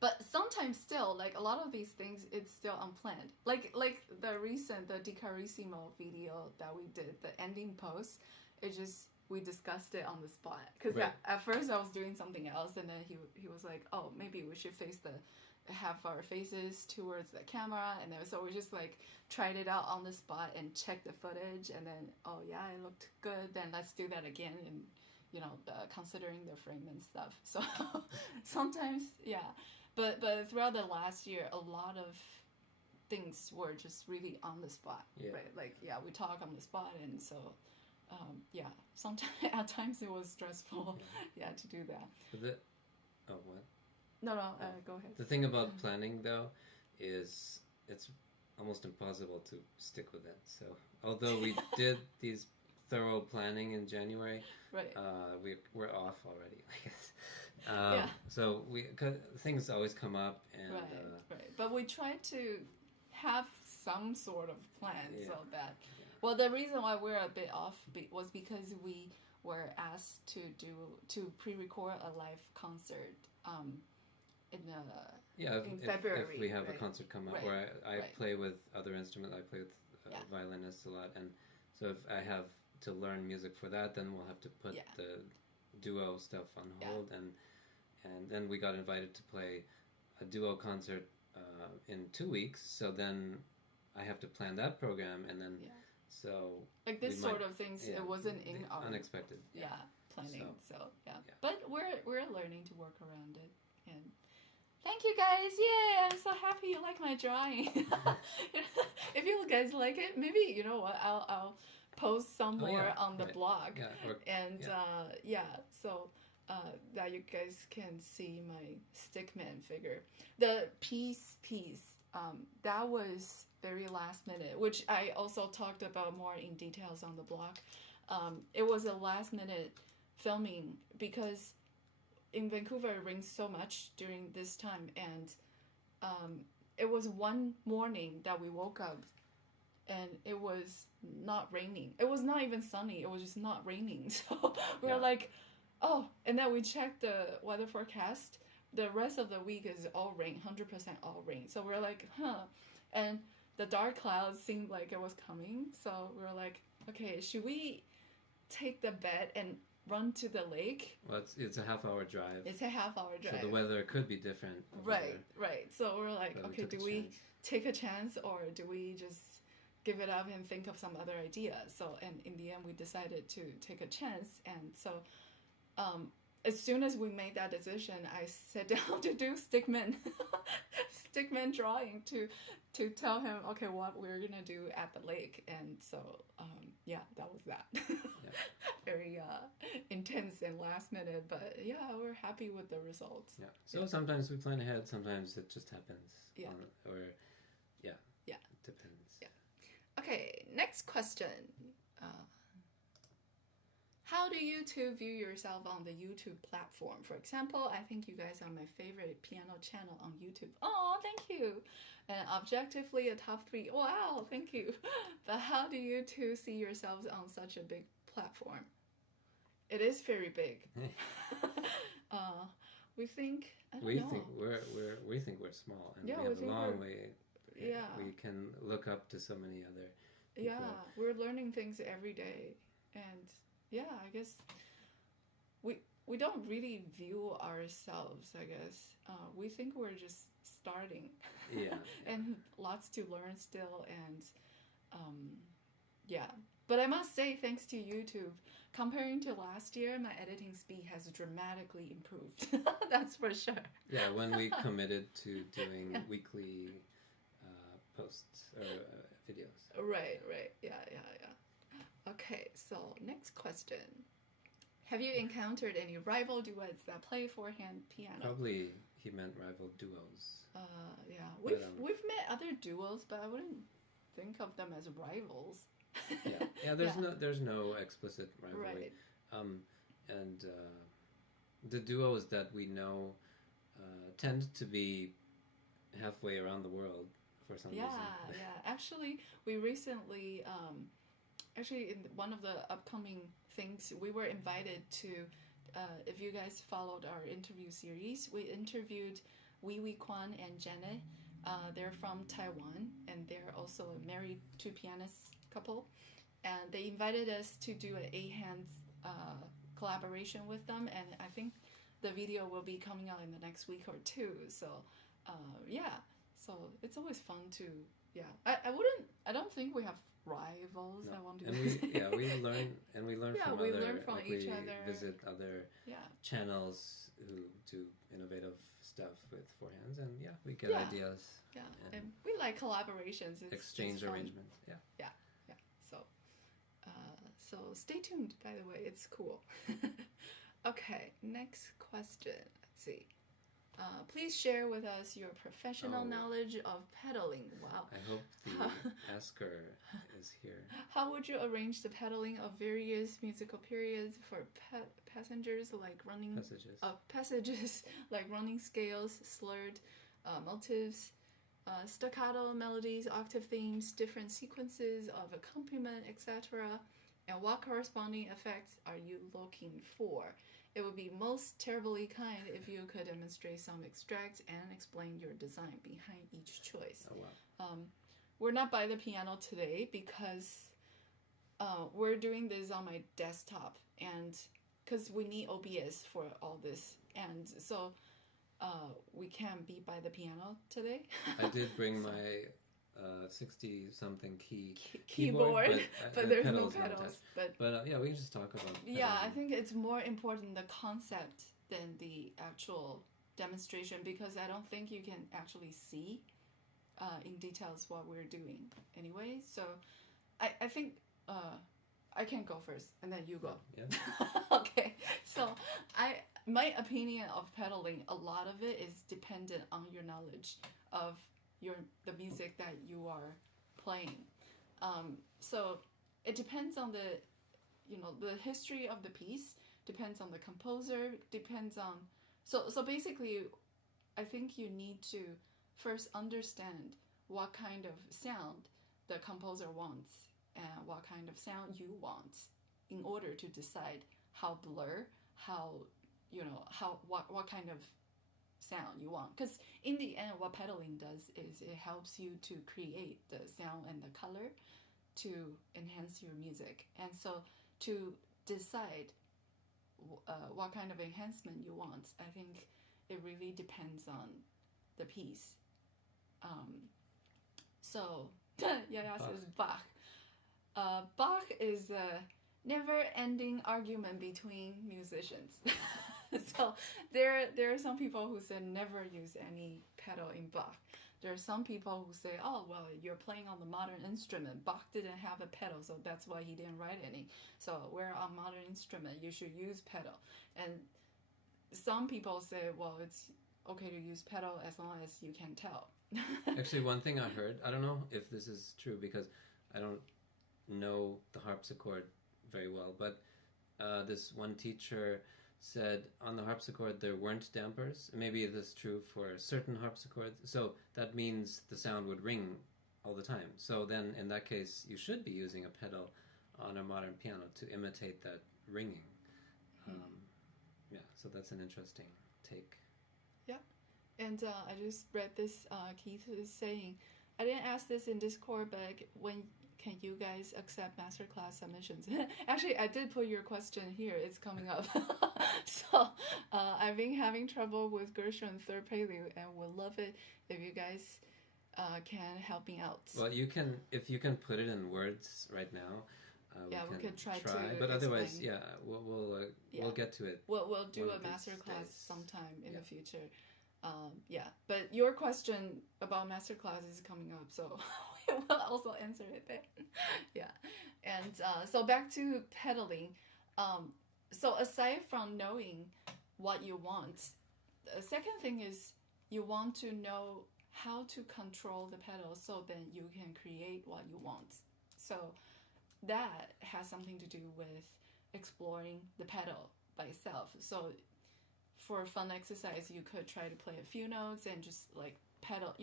but sometimes still, like a lot of these things, it's still unplanned. Like the recent, the Di Carissimo video that we did, the ending post, we discussed it on the spot. Because right. At first I was doing something else, and then he was like, oh, maybe we should have our faces towards the camera. And then so we just like tried it out on the spot and checked the footage, and then, oh yeah, it looked good, then let's do that again, and you know, considering the frame and stuff. So sometimes, yeah. But throughout the last year, a lot of things were just really on the spot, yeah. Right? Like, yeah, we talk on the spot, and so, yeah, sometimes at times it was stressful, yeah, to do that. Oh, what? No, go ahead. The thing about planning, though, is it's almost impossible to stick with it. So although we did these thorough planning in January, right. We're off already, I guess. So things always come up, and right. But we try to have some sort of plan so that. Well, the reason why we're a bit off was because we were asked to pre-record a live concert in February. If we have a concert come up where I play with other instruments, I play with violinists a lot, and so if I have to learn music for that, then we'll have to put the duo stuff on hold, and then we got invited to play a duo concert in 2 weeks, so then I have to plan that program, and then so like this sort of things, it wasn't in our unexpected planning, so but we're learning to work around it. And thank you guys, yay, I'm so happy you like my drawing. If you guys like it, maybe you know what, I'll post some more on the blog, so that you guys can see my stickman figure. The piece that was very last minute, which I also talked about more in details on the blog. It was a last minute filming because in Vancouver it rains so much during this time, and it was one morning that we woke up and it was not raining. It was not even sunny. It was just not raining. So we were like, oh, and then we checked the weather forecast. The rest of the week is all rain, 100% all rain. So we're like, and the dark clouds seemed like it was coming. So we were like, okay, should we take the bed and run to the lake? Well, it's a half-hour drive. It's a half-hour drive. So the weather could be different. Right. So we're like, okay, do we take a chance or do we just give it up and think of some other idea? So, and in the end, we decided to take a chance. And so as soon as we made that decision, I sat down to do stickman drawing to tell him, okay, what we're going to do at the lake. And so, that was that. Very intense and last minute, but we're happy with the results. Yeah. So sometimes we plan ahead, sometimes it just happens. Yeah. It depends. Yeah. Okay, next question. How do you two view yourself on the YouTube platform? For example, I think you guys are my favorite piano channel on YouTube. Oh, thank you. And objectively a top 3. Wow, thank you. But how do you two see yourselves on such a big platform? It is very big. We think we think we're small, and we have a long way. Yeah. We can look up to so many other people. Yeah, we're learning things every day, and I guess we don't really view ourselves, I guess. We think we're just starting. And lots to learn still, and But I must say, thanks to YouTube, comparing to last year, my editing speed has dramatically improved. That's for sure. Yeah, when we committed to doing weekly posts or videos. Right. Yeah. Okay, so next question. Have you encountered any rival duets that play four-hand piano? Probably he meant rival duos. We've met other duos, but I wouldn't think of them as rivals. There's no explicit rivalry. Right. And the duos that we know tend to be halfway around the world for some reason. Actually, we recently, in one of the upcoming things, we were invited to, if you guys followed our interview series, we interviewed Wee Kwan and Janet. They're from Taiwan, and they're also a married to pianist couple. And they invited us to do an 8-hand collaboration with them, and I think the video will be coming out in the next week or two. So, so it's always fun to, I don't think we have rivals. No. I want to. And we learn from we other. learn from each we other. Visit other channels who do innovative stuff with four hands, and we get ideas. Yeah, and we like collaborations. Exchange arrangements. Yeah. So stay tuned. By the way, it's cool. Okay, next question. Let's see. Please share with us your professional knowledge of pedaling. Wow. I hope the asker is here. How would you arrange the pedaling of various musical periods for passengers, like running passages, like running scales, slurred, motifs, staccato, melodies, octave themes, different sequences of accompaniment, etc. And what corresponding effects are you looking for? It would be most terribly kind if you could demonstrate some extracts and explain your design behind each choice. Oh, wow. We're not by the piano today because we're doing this on my desktop, and because we need OBS for all this, and so we can't be by the piano today. I did bring my 60-something keyboard, but there's no pedals. But yeah, we can just talk about pedals. Yeah, I think it's more important the concept than the actual demonstration, because I don't think you can actually see in details what we're doing anyway. So I think I can go first and then you go. Yeah. Okay. So my opinion of pedaling, a lot of it is dependent on your knowledge of the music that you are playing. So it depends on the history of the piece, depends on the composer, depends on so basically I think you need to first understand what kind of sound the composer wants and what kind of sound you want in order to decide how blur, what kind of sound you want. Because in the end, what pedaling does is it helps you to create the sound and the color to enhance your music. And so to decide what kind of enhancement you want, I think it really depends on the piece. So Yaya says Bach. Bach is a never-ending argument between musicians. So there are some people who say never use any pedal in Bach. There are some people who say, oh, well, you're playing on the modern instrument. Bach didn't have a pedal, so that's why he didn't write any. So we're on modern instrument, you should use pedal. And some people say, well, it's okay to use pedal as long as you can tell. Actually, one thing I heard, I don't know if this is true because I don't know the harpsichord very well, but this one teacher said on the harpsichord there weren't dampers. Maybe this is true for certain harpsichords. So that means the sound would ring all the time. So then in that case, you should be using a pedal on a modern piano to imitate that ringing. Yeah, so that's an interesting take. Yeah, and I just read this, Keith is saying, I didn't ask this in Discord, but when can you guys accept Masterclass submissions? Actually, I did put your question here. It's coming up. So I've been having trouble with Gershwin Third Prelude, and would love it if you guys can help me out. Well, you can, if you can put it in words right now. We could try to. But otherwise, yeah, we'll get to it. We'll do a Masterclass sometime in the future. Yeah, but your question about Masterclass is coming up, so we will also answer it there. Yeah, and so back to pedaling. So aside from knowing what you want, the second thing is you want to know how to control the pedal so then you can create what you want. So that has something to do with exploring the pedal by itself. So for a fun exercise, you could try to play a few notes and just like pedal.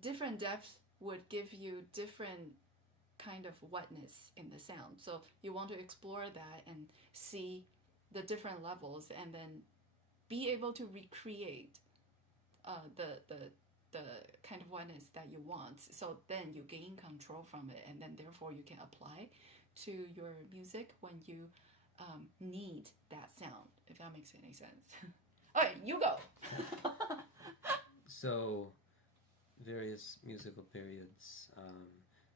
Different depth would give you different kind of wetness in the sound. So you want to explore that and see the different levels, and then be able to recreate the kind of wetness that you want. So then you gain control from it, and then therefore you can apply to your music when you need that sound, if that makes any sense. All right, you go. So various musical periods.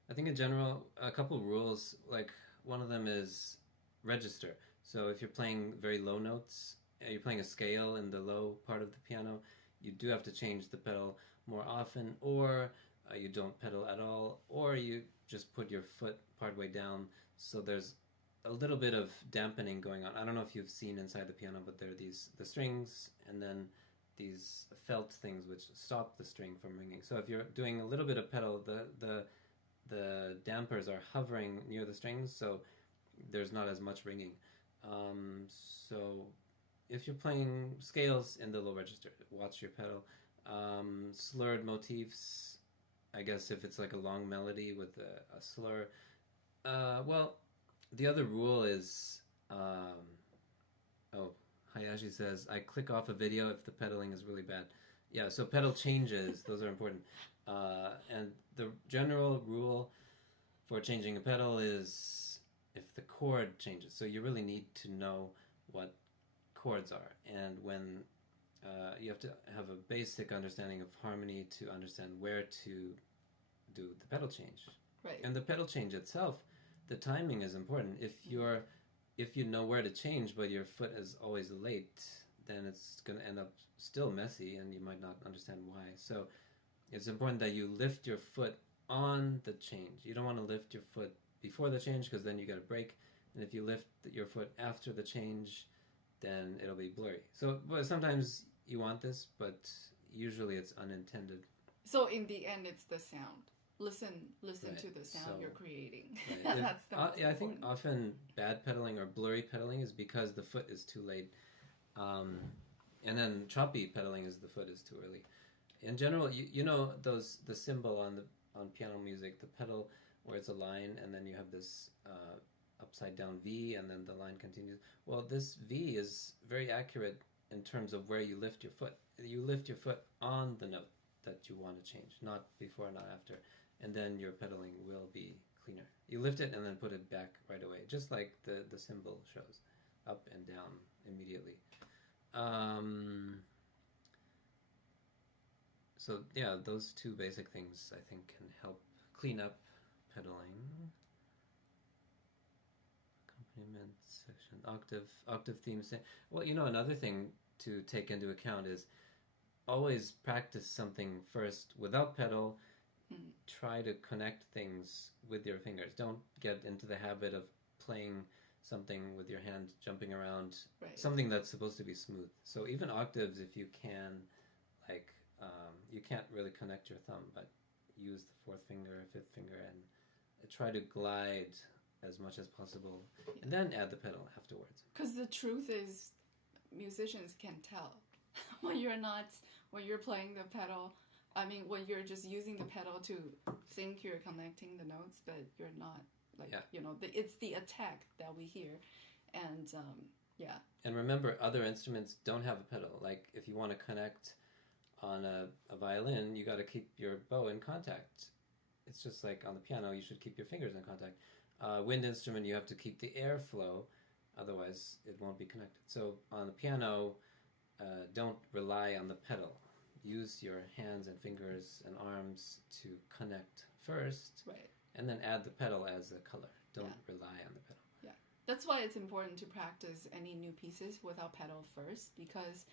I think in general, a couple rules, like one of them is register. So if you're playing very low notes, you're playing a scale in the low part of the piano, you do have to change the pedal more often, or you don't pedal at all, or you just put your foot partway down, so there's a little bit of dampening going on. I don't know if you've seen inside the piano, but there are the strings and then these felt things which stop the string from ringing. So if you're doing a little bit of pedal, the dampers are hovering near the strings, so there's not as much ringing. So if you're playing scales in the low register, watch your pedal. Slurred motifs, I guess if it's like a long melody with a slur. Well, the other rule is, Hayashi says, I click off a video if the pedaling is really bad. Yeah, so pedal changes, those are important. And the general rule for changing a pedal is if the chord changes. So you really need to know what chords are. And when you have to have a basic understanding of harmony to understand where to do the pedal change. Right. And the pedal change itself, the timing is important. If you know where to change, but your foot is always late, then it's going to end up still messy, and you might not understand why. So it's important that you lift your foot on the change. You don't want to lift your foot before the change, because then you get a break. And if you lift your foot after the change, then it'll be blurry. So, but sometimes you want this, but usually it's unintended. So in the end, it's the sound. Listen Right. to the sound you're creating. Right. That's the most I think important. often bad pedaling or blurry pedaling is because the foot is too late. And then choppy pedaling is the foot is too early. In general, you know the symbol on piano music, the pedal where it's a line and then you have this upside down V and then the line continues. Well, this V is very accurate in terms of where you lift your foot. You lift your foot on the note that you want to change, not before, not after. And then your pedaling will be cleaner. You lift it and then put it back right away, just like the symbol shows, up and down immediately. So yeah, those two basic things I think can help clean up pedaling. Accompaniment section, octave theme. Well, you know, another thing to take into account is always practice something first without pedal. Try to connect things with your fingers. Don't get into the habit of playing something with your hand jumping around, Right. something that's supposed to be smooth. So even octaves, if you can, like, you can't really connect your thumb, but use the fourth finger, fifth finger, and try to glide as much as possible, and then add the pedal afterwards. Because the truth is, musicians can tell when you're playing the pedal. I mean, when you're just using the pedal to think you're connecting the notes, but you're not. Like, you know, it's the attack that we hear. And, yeah. And remember, other instruments don't have a pedal. Like, if you want to connect on a violin, you got to keep your bow in contact. It's just like on the piano, you should keep your fingers in contact. Wind instrument, you have to keep the airflow, otherwise it won't be connected. So on the piano, don't rely on the pedal. Use your hands and fingers and arms to connect first, Right. and then add the pedal as a color. Don't rely on the pedal. Yeah. That's why it's important to practice any new pieces without pedal first, because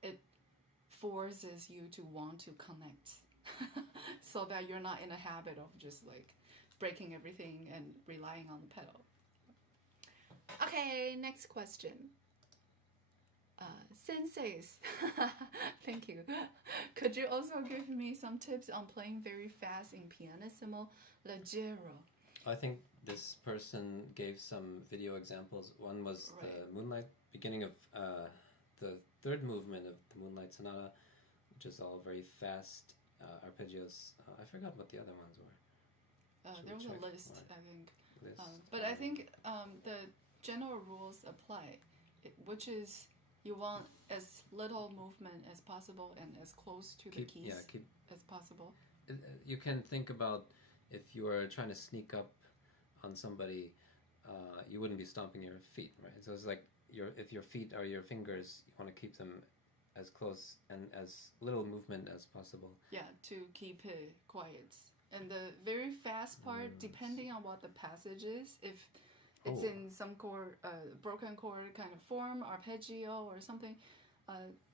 it forces you to want to connect so that you're not in a habit of just like breaking everything and relying on the pedal. Okay, next question. Senseis. Thank you. Could you also give me some tips on playing very fast in pianissimo, leggiero? I think this person gave some video examples. One was the Moonlight, beginning of the third movement of the Moonlight Sonata, which is all very fast arpeggios. I forgot what the other ones were. There was a list, I think. But I think the general rules apply, which is you want as little movement as possible and as close to the keys as possible. You can think about if you are trying to sneak up on somebody, you wouldn't be stomping your feet, right? So it's like if your feet are your fingers, you want to keep them as close and as little movement as possible. Yeah, to keep it quiet. And the very fast part, depending on what the passage is, if it's in some chord, broken chord kind of form, arpeggio or something,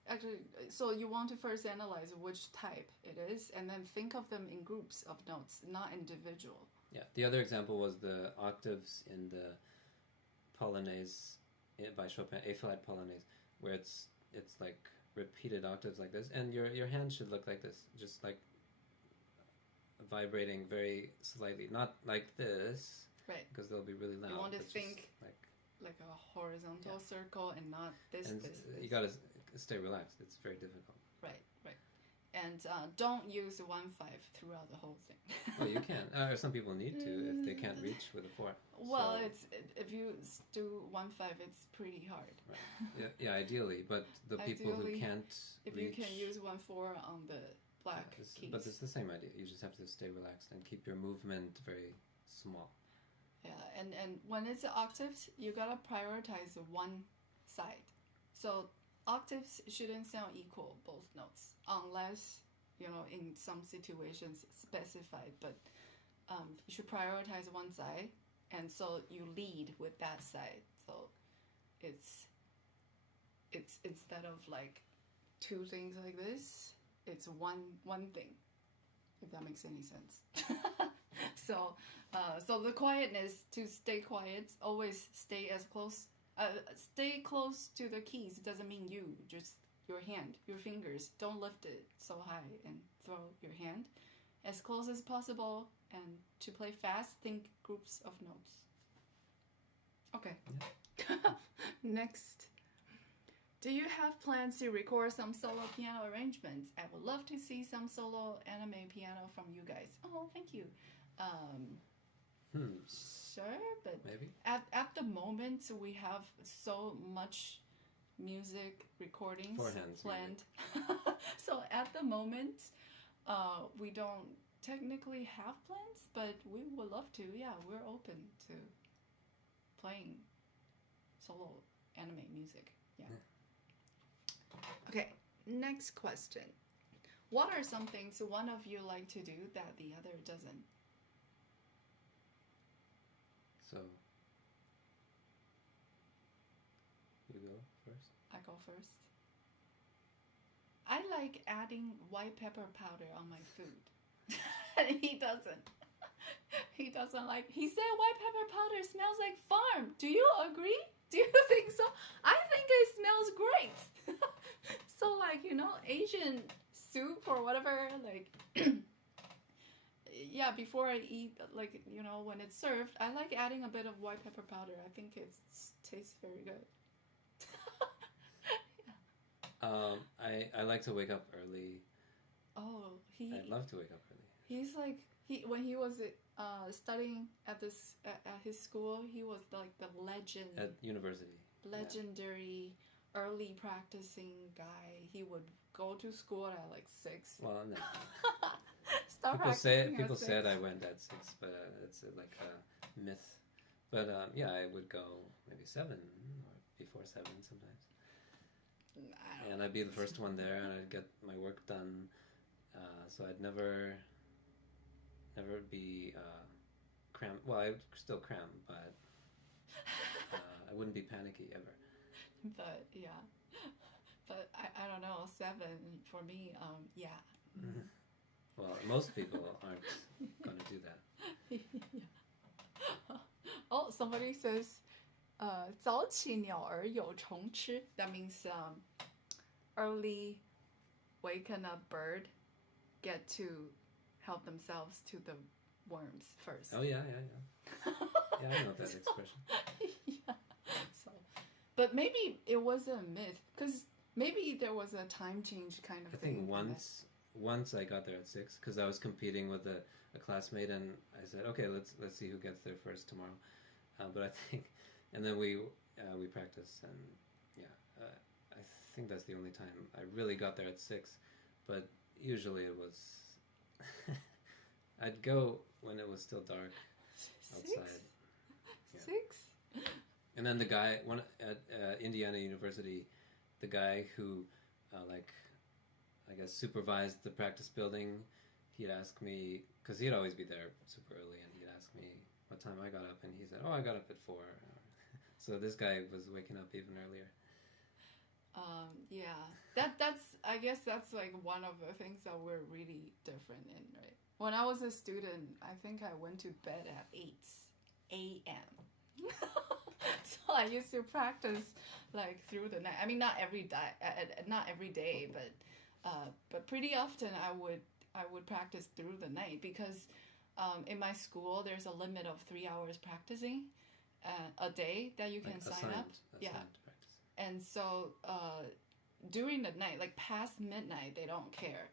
actually, so you want to first analyze which type it is, and then think of them in groups of notes, not individual. Yeah, the other example was the octaves in Polonaise by Chopin, A flat Polonaise, where it's like repeated octaves like this, and your hand should look like this, just like vibrating very slightly, not like this, right? Because they'll be really loud. You want to think like a horizontal circle and not this. And you gotta stay relaxed. It's very difficult. Right. And don't use 1/5 throughout the whole thing. Well, you can. Some people need to if they can't reach with a 4. Well, if you do 1/5, it's pretty hard. Right. Yeah. Ideally, but the people who can't. If you can use 1/4 on the black keys. But it's the same idea. You just have to stay relaxed and keep your movement very small. Yeah, and when it's octaves, you gotta prioritize one side. So octaves shouldn't sound equal, both notes, unless, in some situations specified, but you should prioritize one side, and so you lead with that side. So it's instead of like two things like this, it's one thing, if that makes any sense. So the quietness, to stay quiet, always stay close to the keys. Doesn't mean you, just your hand, your fingers. Don't lift it so high and throw your hand. As close as possible, and to play fast, think groups of notes. Okay. Yeah. Next. Do you have plans to record some solo piano arrangements? I would love to see some solo anime piano from you guys. Oh, thank you. Sure, but maybe at the moment we have so much music recordings planned. So at the moment, we don't technically have plans, but we would love to. Yeah, we're open to playing solo anime music. Yeah. Okay, next question. What are some things one of you like to do that the other doesn't? So, you go first? I go first. I like adding white pepper powder on my food. And he doesn't. He doesn't like. He said white pepper powder smells like farm. Do you agree? Do you think so? I think it smells great. So Asian soup or whatever, yeah, before I eat, when it's served, I like adding a bit of white pepper powder. I think it tastes very good. Yeah. I like to wake up early. Oh, I'd love to wake up early. He's like, when he was studying at his school, he was like the legend at university. Legendary early practicing guy. He would go to school at 6. Well, no. People said I went at 6, but it's like a myth. But yeah, I would go maybe 7 or before 7 sometimes. And I'd be the first one there, and I'd get my work done. So I'd never be cram. Well, I'd still cram, but I wouldn't be panicky ever. But yeah, but I don't know, 7 for me. Yeah. Mm-hmm. Well, most people aren't gonna do that. Yeah. Oh, somebody says, 早起鸟儿有虫吃. That means early waken up bird get to help themselves to the worms first. Oh yeah. Yeah, I know that expression. Yeah. So, but maybe it was a myth, because maybe there was a time change kind of thing. I think once I got there at 6, because I was competing with a classmate, and I said, okay, let's see who gets there first tomorrow. But I think, and then we practiced, and yeah, I think that's the only time I really got there at 6. But usually it was, I'd go when it was still dark outside. 6? And then the guy, at Indiana University, the guy who, I guess, supervised the practice building, he'd ask me, because he'd always be there super early, and he'd ask me what time I got up, and he said, oh, I got up at 4. So this guy was waking up even earlier. Yeah, that's I guess that's one of the things that we're really different in, right? When I was a student, I think I went to bed at 8 a.m. So I used to practice like through the night. I mean, not every day, but pretty often I would practice through the night because in my school there's a limit of 3 hours practicing a day that you can sign up. Yeah, practice. And so during the night, like past midnight, they don't care.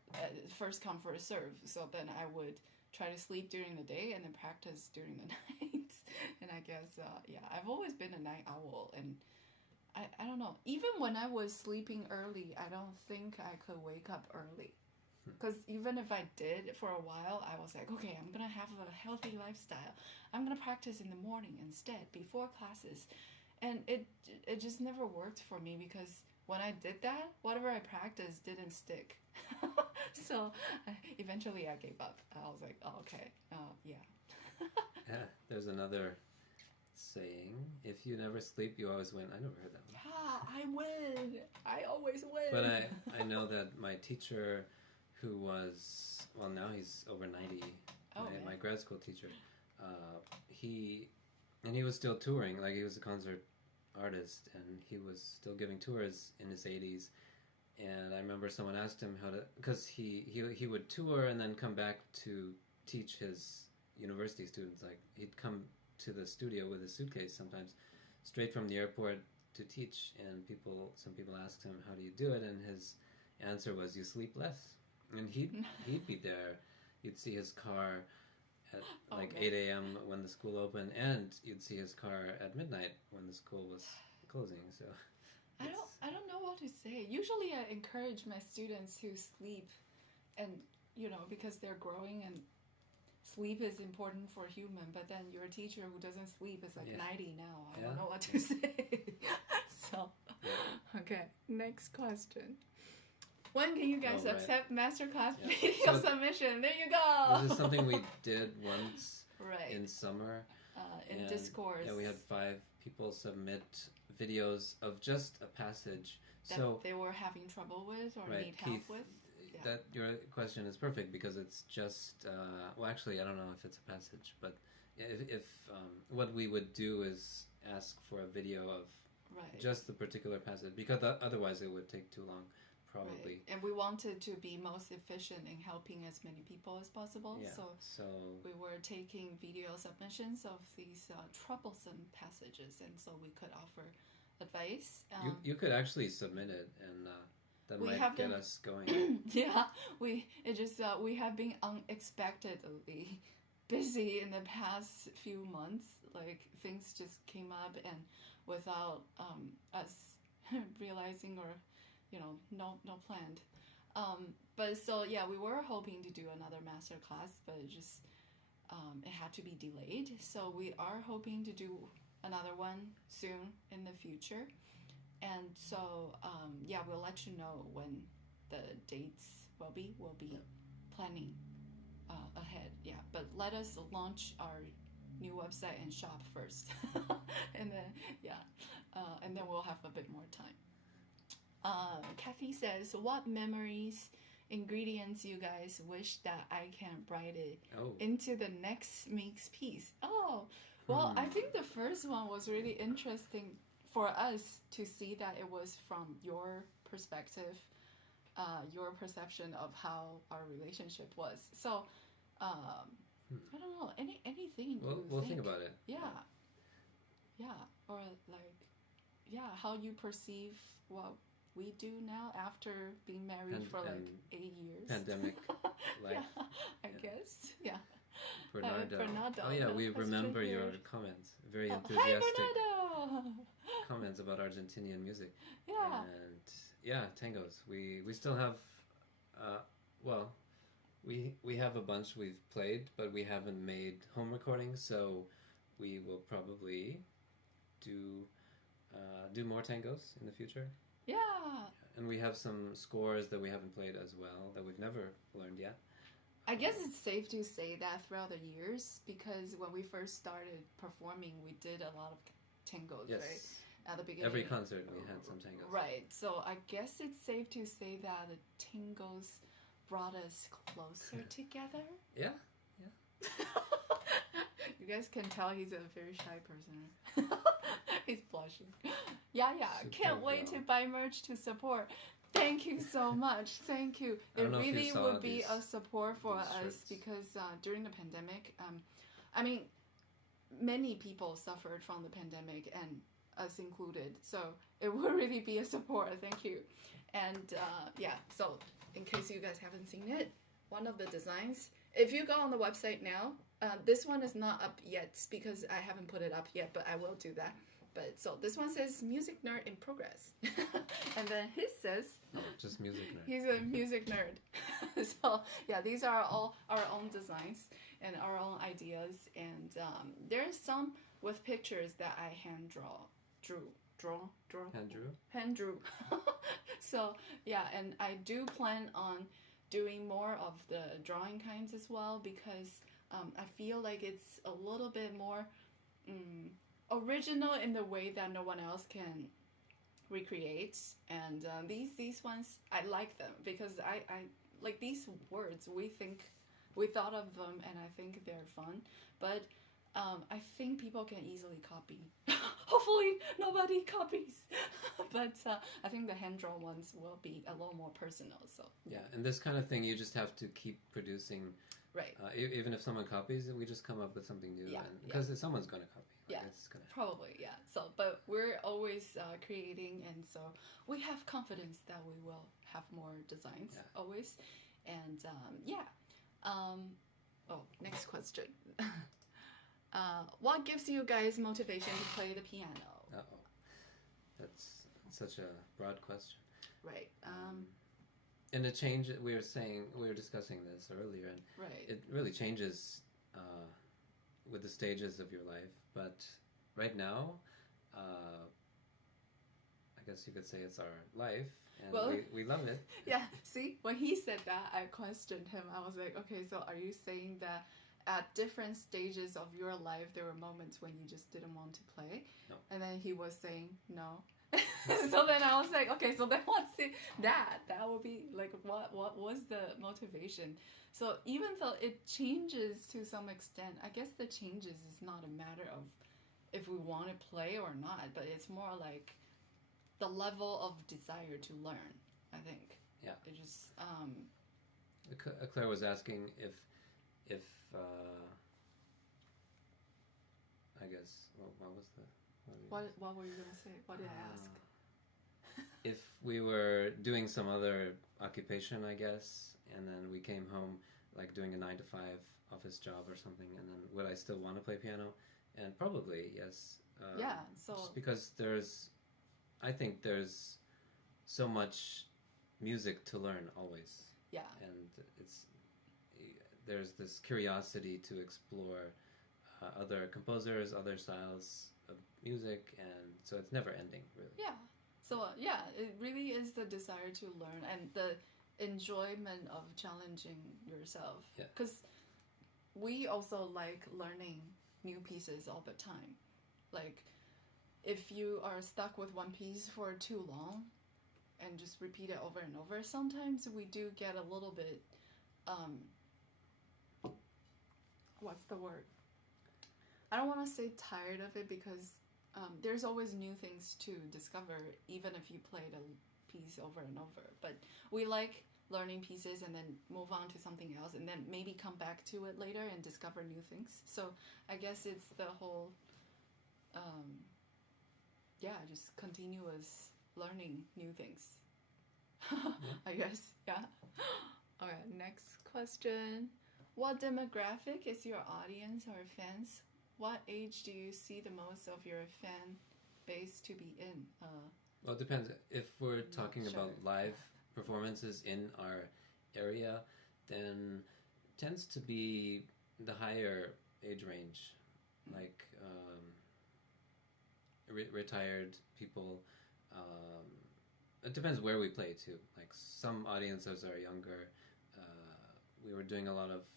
First come, first serve. So then I would try to sleep during the day and then practice during the night. And I guess, I've always been a night owl. And I don't know. Even when I was sleeping early, I don't think I could wake up early. Because even if I did for a while, I was like, okay, I'm going to have a healthy lifestyle. I'm going to practice in the morning instead, before classes. And it just never worked for me because when I did that, whatever I practiced didn't stick. So eventually I gave up. I was like, oh, okay, yeah. Yeah, there's another saying, if you never sleep, you always win. I never heard that one. Yeah, I win. I always win. But I know that my teacher, who was, well, now he's over 90, my grad school teacher, he was still touring, like he was a concert artist, and he was still giving tours in his 80s. And I remember someone asked him how to, because he would tour and then come back to teach his university students. Like he'd come to the studio with a suitcase sometimes, straight from the airport to teach. And some people asked him, how do you do it? And his answer was, you sleep less. And he'd be there. You'd see his car at 8 a.m. when the school opened, and you'd see his car at midnight when the school was closing. So I don't know what to say. Usually I encourage my students to sleep, and because they're growing and sleep is important for human. But then your teacher who doesn't sleep is like 90 now. I don't know what to say. So okay, next question. When can you guys accept Masterclass video submission? There you go. This is something we did once in summer. In Discord. Yeah, we had 5 people submit videos of just a passage. That they were having trouble with or need help with? Yeah. That your question is perfect because it's just, well, actually, I don't know if it's a passage, but if what we would do is ask for a video of just the particular passage, because otherwise it would take too long. Probably. Right. And we wanted to be most efficient in helping as many people as possible. Yeah. So we were taking video submissions of these troublesome passages, and so we could offer advice. You could actually submit it, and that might get us going. Yeah, we have been unexpectedly busy in the past few months. Like things just came up, and without us realizing or no planned. But so we were hoping to do another master class, but it had to be delayed. So we are hoping to do another one soon in the future. And so we'll let you know when the dates will be. We'll be planning ahead. Yeah, but let us launch our new website and shop first, and then and then we'll have a bit more time. Kathy says, what memories, ingredients you guys wish that I can write it into the next Meeks piece? Oh, well, I think the first one was really interesting for us to see that it was from your perspective, your perception of how our relationship was. So, I don't know, anything we'll think about it. Yeah. Or how you perceive what we do now after being married for 8 years. Pandemic life. Yeah, I guess. Yeah. Bernardo. Oh yeah, no, we remember your comments. Very enthusiastic comments about Argentinian music. Yeah. And tangos. We still have we have a bunch we've played, but we haven't made home recordings, so we will probably do more tangos in the future. Yeah. And we have some scores that we haven't played as well that we've never learned yet. I guess it's safe to say that throughout the years, because when we first started performing, we did a lot of tangos, right? At the beginning. Every concert we had some tangos. Right. So I guess it's safe to say that the tangos brought us closer together. Yeah. You guys can tell he's a very shy person. He's blushing. Yeah, can't wait to buy merch to support. Thank you so much. Thank you. It really would be a support for us because during the pandemic, I mean, many people suffered from the pandemic and us included. So it would really be a support. Thank you. And so in case you guys haven't seen it, one of the designs, if you go on the website now, this one is not up yet because I haven't put it up yet, but I will do that. But so this one says music nerd in progress. And then his says just music nerd. He's a music nerd. So yeah, these are all our own designs and our own ideas. And there's some with pictures that I hand drew. Hand drew. So yeah, and I do plan on doing more of the drawing kinds as well because I feel like it's a little bit more original in the way that no one else can recreate. And these ones, I like them because I like these words. We thought of them and I think they're fun, but I think people can easily copy. Hopefully nobody copies. But I think the hand-drawn ones will be a little more personal. So yeah, and this kind of thing you just have to keep producing. Right. Even if someone copies it, we just come up with something new. Yeah, because someone's going to copy. Yeah, it's gonna probably, yeah. So, but we're always creating, and so we have confidence that we will have more designs always. And next question. What gives you guys motivation to play the piano? Uh-oh. That's such a broad question. Right. And the change, we were discussing this earlier, and it really changes with the stages of your life. But right now, I guess you could say it's our life, and we love it. Yeah, see, when he said that, I questioned him. I was like, okay, so are you saying that at different stages of your life, there were moments when you just didn't want to play? No. And then he was saying no. So then I was like, okay, so then what's that would be like, what was the motivation? So even though it changes to some extent, I guess the changes is not a matter of if we want to play or not, but it's more like the level of desire to learn, I think. Yeah. It just Claire was asking if I guess what was the what were you gonna say? What did I ask? If we were doing some other occupation, I guess, and then we came home like doing a 9-to-5 office job or something, and then would I still want to play piano? And probably yes. So just because I think there's so much music to learn always. Yeah. And there's this curiosity to explore other composers, other styles of music, and so it's never ending, really. Yeah. So it really is the desire to learn and the enjoyment of challenging yourself. Yeah. Because we also like learning new pieces all the time. Like, if you are stuck with one piece for too long and just repeat it over and over, sometimes we do get a little bit, what's the word? I don't want to say tired of it because there's always new things to discover, even if you played a piece over and over. But we like learning pieces and then move on to something else and then maybe come back to it later and discover new things. So I guess it's the whole, just continuous learning new things. I guess, yeah. All right, next question. What demographic is your audience or fans? What age do you see the most of your fan base to be in? Well, it depends. If we're talking about live performances in our area, then it tends to be the higher age range, like retired people. It depends where we play too. Like some audiences are younger. We were doing a lot of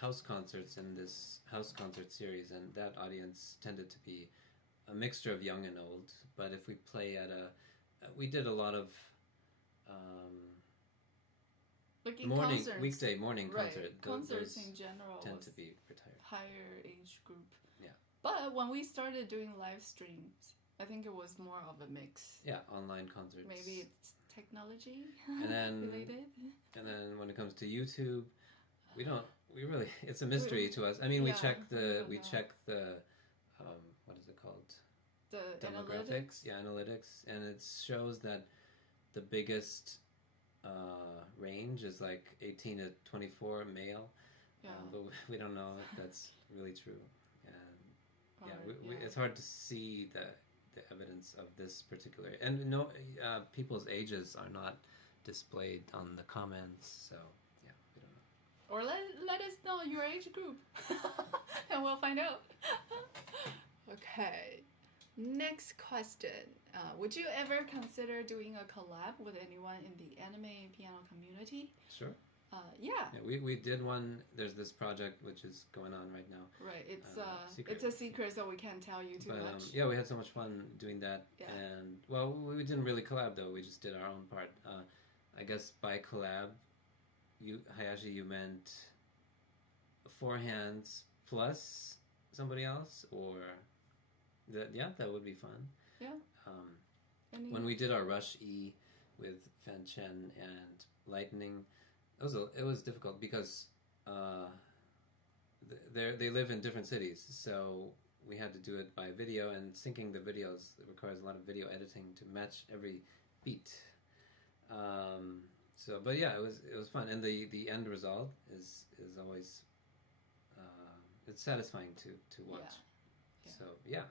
house concerts in this house concert series, and that audience tended to be a mixture of young and old. But if we play at we did a lot of concerts, weekday morning concert. Concerts those in general tend to be retired. Higher age group. But when we started doing live streams, I think it was more of a mix. Yeah, online concerts. Maybe it's technology and then, related. And then when it comes to YouTube, we really, it's a mystery to us. I mean, we check the what is it called? The demographics. analytics? Yeah, analytics. And it shows that the biggest range is like 18 to 24 male. Yeah. But we don't know if that's really true. And it's hard to see the evidence of this particular, and no, people's ages are not displayed on the comments, so yeah, we don't know. Or let us know your age group, and we'll find out. Okay, next question. Would you ever consider doing a collab with anyone in the anime piano community? Sure. Yeah, we did one. There's this project which is going on right now. Right, it's a secret, so we can't tell you too much. Yeah, we had so much fun doing that, yeah. And well, we didn't really collab though. We just did our own part. I guess by collab, Hayashi, you meant 4 hands plus somebody else, or that? Yeah, that would be fun. Yeah. When we did our Rush E with Fan Chen and Lightning. It was difficult because they live in different cities, so we had to do it by video, and syncing the videos requires a lot of video editing to match every beat. But yeah, it was fun, and the end result is always it's satisfying to watch. Yeah. So yeah.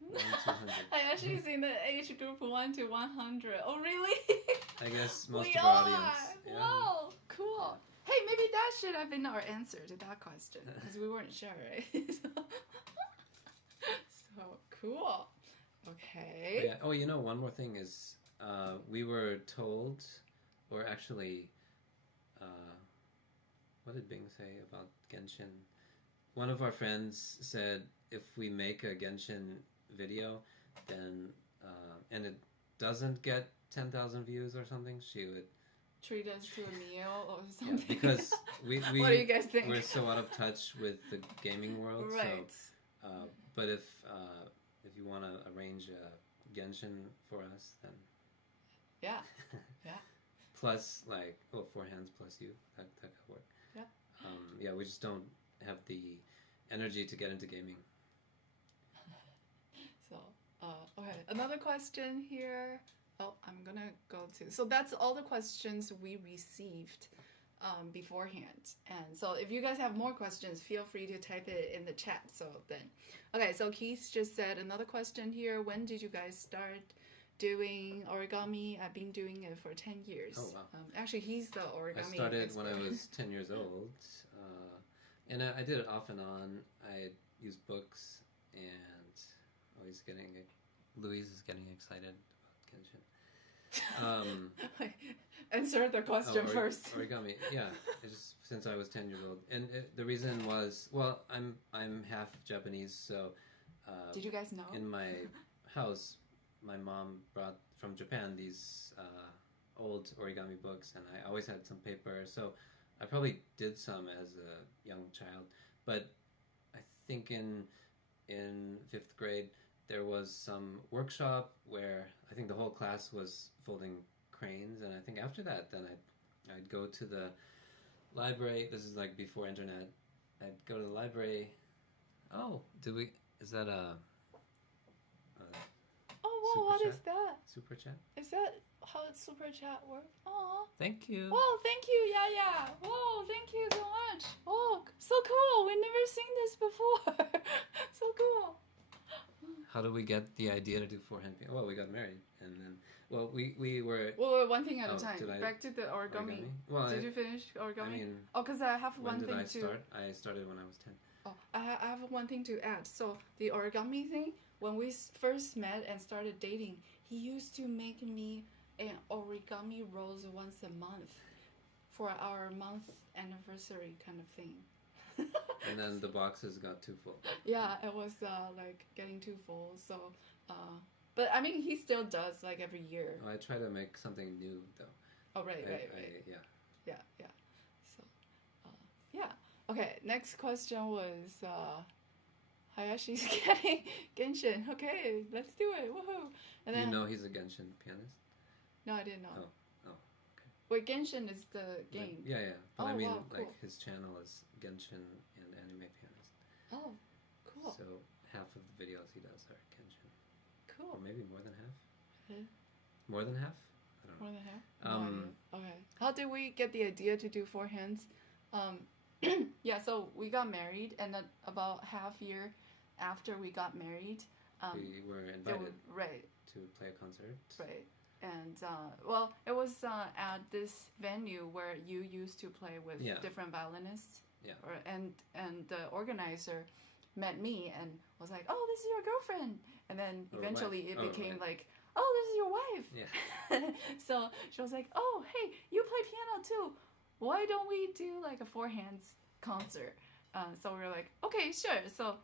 1 to 100. I actually seen the age group 1 to 100. Oh, really? I guess most of our audience. Yeah. Wow, cool. Hey, maybe that should have been our answer to that question, because we weren't sure, right? So cool. Okay. Yeah. Oh, one more thing is we were told, or actually, what did Bing say about Genshin? One of our friends said if we make a Genshin video, then and it doesn't get 10,000 views or something, she would treat us to a meal or something. Yeah, because we what do you guys think? We're so out of touch with the gaming world. Right. So, but if you want to arrange a Genshin for us, then yeah. Plus 4 hands plus you, that could work. Yeah. We just don't have the energy to get into gaming. So, okay, another question here. Oh, I'm gonna go to. So that's all the questions we received beforehand. And so if you guys have more questions, feel free to type it in the chat. So then, okay, so Keith just said another question here. When did you guys start doing origami? I've been doing it for 10 years. Oh, wow. Actually, he's the origami I started expert. when I was 10 years old. And I did it off and on. I used books, and Louise is getting excited about Genshin. Answer the question first. Origami, yeah. It's just since I was 10 years old, and the reason was, well, I'm half Japanese, so. Did you guys know? In my house, my mom brought from Japan these old origami books, and I always had some paper, so I probably did some as a young child, but I think in 5th grade there was some workshop where I think the whole class was folding cranes, and I think after that then I'd go to the library. This is like before internet. I'd go to the library. Oh, is that a Oh, whoa, what chat? is that? Super chat? Is that how super chat works? Aw. Thank you. Whoa, thank you, yeah. Whoa, thank you so much. Oh, so cool. We've never seen this before. So cool. How did we get the idea to do 4-hand piano? Well, we got married, and then, well, we were... Well, one thing at a time. Did I... Back to the origami. Well, did you finish origami? I mean... Oh, because I have one thing to... When did I start? I started when I was 10. Oh, I have one thing to add. So, the origami thing, when we first met and started dating, he used to make me an origami rose once a month for our month anniversary kind of thing. And then the boxes got too full. Yeah, it was getting too full. So, but I mean, he still does every year. Oh, I try to make something new though. Oh, right. Yeah. So, yeah. Okay, next question was Hayashi's getting Genshin. Okay, let's do it. Woohoo! And then You know he's a Genshin pianist? no, I didn't know. Oh, okay. Wait, Genshin is the game. Yeah, yeah. But Oh, I mean, wow, cool. like, his channel is Genshin and anime pianist. Oh, cool. So half of the videos he does are Genshin. Or Cool. maybe more than half? Huh? More than half? I don't know. More than half? No idea. Okay. How did we get the idea to do four hands? Yeah, so we got married, and then about half year after we got married, We were there invited were, right, to play a concert. right. And well, it was at this venue where you used to play with Yeah. different violinists. Yeah. And the organizer met me and was like, "Oh, this is your girlfriend." And then Or eventually wife. it Oh, became right. like, "Oh, this is your wife." Yeah. So she was like, "Oh, hey, you play piano too. Why don't we do like a four hands concert?" So we were like, "Okay, sure." So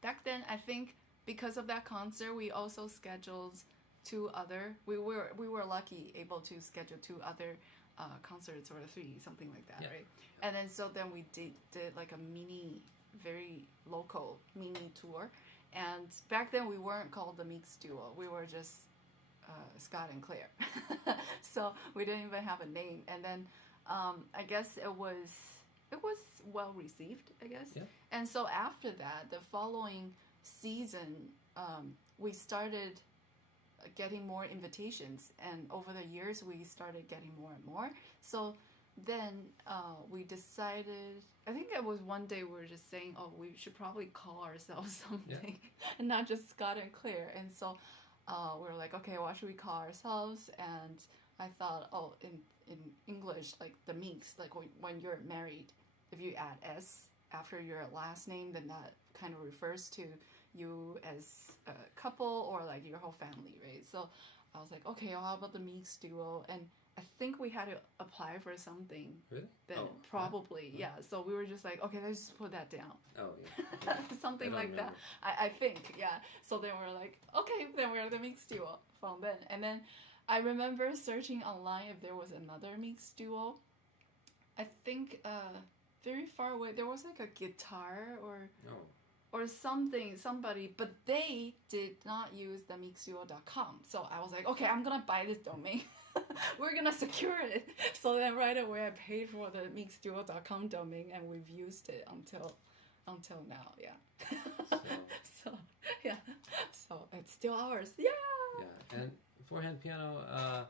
back then, I think because of that concert, we also scheduled two other. We were lucky able to schedule two other concerts or three, something like that, Yeah. right? And then so then we did like a mini, very local mini tour. And back then we weren't called the Meeks Duo. We were just Scott and Claire. So we didn't even have a name. And then I guess it was well received, I guess. Yeah. And so after that, the following season, we started getting more invitations, and over the years we started getting more and more. So then we decided, I think it was one day we were just saying, oh, we should probably call ourselves something and not just Scott and Claire. And so we were like, okay, what should we call ourselves? And I thought, oh, in English, like the Meeks, like when you're married, if you add S after your last name, then that kind of refers to you as a couple or like your whole family, right? So I was like, okay, well, how about the Meeks Duo? And I think we had to apply for something. Really? Then Oh, probably, yeah. So we were just like, okay, let's just put that down. Oh, yeah. Something I don't like that. remember. I think, yeah. So then we're like, okay, then we're the Meeks Duo from then. And then I remember searching online if there was another Meeks Duo. I think very far away, there was like a guitar or something, somebody, but they did not use the meeksduo.com. So I was like, okay, I'm gonna buy this domain. We're gonna secure it. So then right away I paid for the meeksduo.com domain, and we've used it until now, yeah. So yeah, so it's still ours. Yeah. Yeah, and four-hand piano,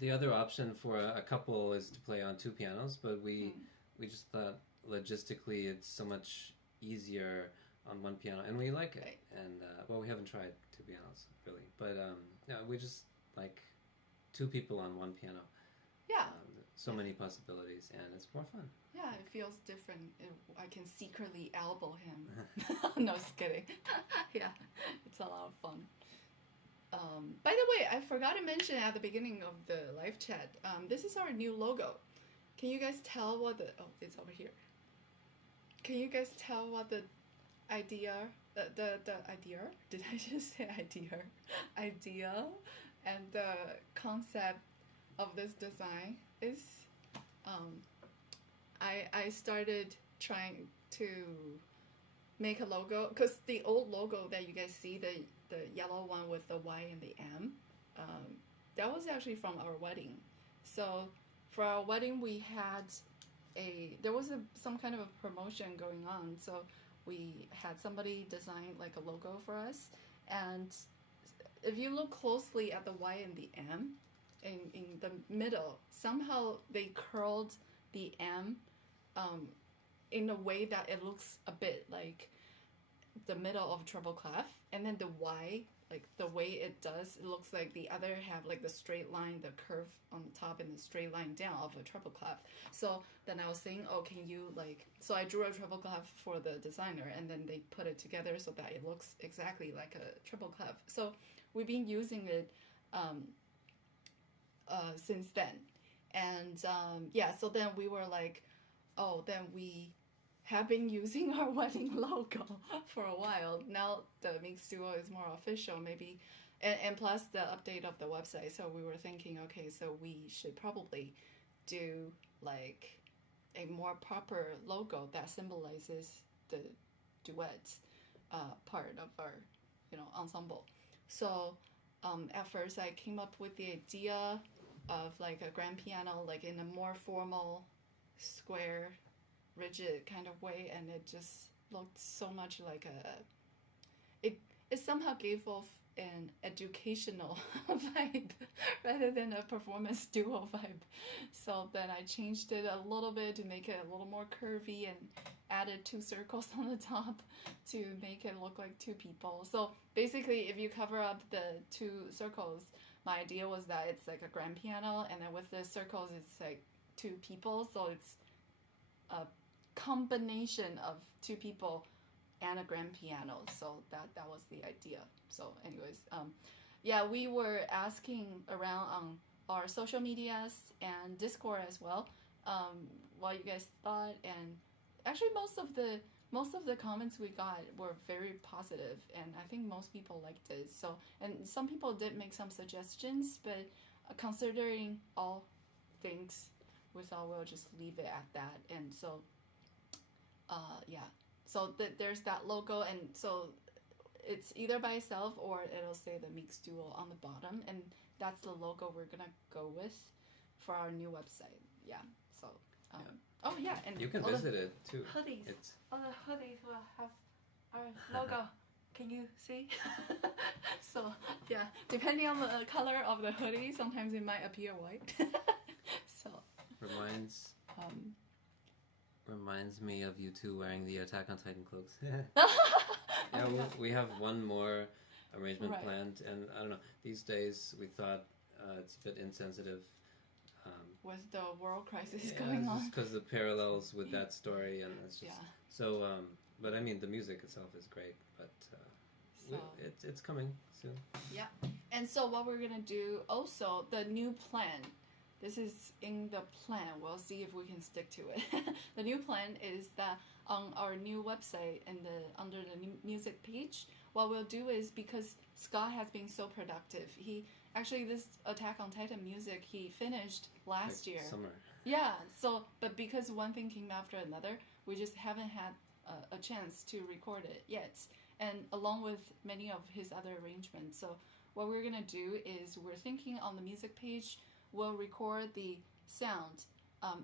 the other option for a couple is to play on two pianos, but we just thought logistically it's so much easier on one piano, and we like it. Right. And well, we haven't tried two pianos really, but yeah, we just like two people on one piano. Yeah. So many possibilities, and it's more fun. Yeah, it feels different. I can secretly elbow him. No, just kidding. Yeah, it's a lot of fun. By the way, I forgot to mention at the beginning of the live chat, this is our new logo. Can you guys tell what the... Oh, it's over here. Can you guys tell what the idea... The idea? Did I just say idea? Idea and the concept of this design is... I started trying to make a logo, because the old logo that you guys see, the yellow one with the Y and the M, that was actually from our wedding. So for our wedding, we had there was some kind of a promotion going on, so we had somebody design like a logo for us, and if you look closely at the Y and the M, in the middle, somehow they curled the M in a way that it looks a bit like the middle of treble clef, and then the Y, like the way it does, it looks like the other have like the straight line, the curve on the top, and the straight line down of a treble clef. So then I was saying, oh, can you like, so I drew a treble clef for the designer, and then they put it together so that it looks exactly like a treble clef. So we've been using it since then. And yeah, so then we were like, oh, then we have been using our wedding logo for a while. Now the Meeks Duo is more official, maybe, and plus the update of the website. So we were thinking, okay, so we should probably do like a more proper logo that symbolizes duets part of our, ensemble. So at first I came up with the idea of like a grand piano, like in a more formal, square, rigid kind of way, and it just looked so much like it somehow gave off an educational vibe rather than a performance duo vibe. So then I changed it a little bit to make it a little more curvy and added 2 circles on the top to make it look like 2 people. So basically, if you cover up the 2 circles, my idea was that it's like a grand piano, and then with the circles, it's like 2 people. So it's a combination of 2 people and a grand piano. So that was the idea. So anyways, we were asking around on our social medias and Discord as well, what you guys thought, and actually most of the comments we got were very positive, and I think most people liked it. So, and some people did make some suggestions, but considering all things, we thought we'll just leave it at that. And so so there's that logo, and so it's either by itself or it'll say the Meeks Duo on the bottom, and that's the logo we're gonna go with for our new website. So oh yeah, and you can visit it too. Hoodies. All the hoodies will have our logo. Can you see? So yeah, depending on the color of the hoodie, sometimes it might appear white. So reminds me of you two wearing the Attack on Titan cloaks. We have one more arrangement planned, and I don't know, these days we thought it's a bit insensitive with the world crisis going on. Just because the parallels with that story, and it's just so. But I mean, the music itself is great, but it's coming soon. Yeah, and so what we're gonna do also, the new plan. This is in the plan. We'll see if we can stick to it. The new plan is that on our new website and under the new music page, what we'll do is, because Scott has been so productive, he actually, this Attack on Titan music he finished last year. Summer. Yeah. So, but because one thing came after another, we just haven't had a chance to record it yet. And along with many of his other arrangements. So what we're gonna do is we're thinking on the music page, we'll record the sound,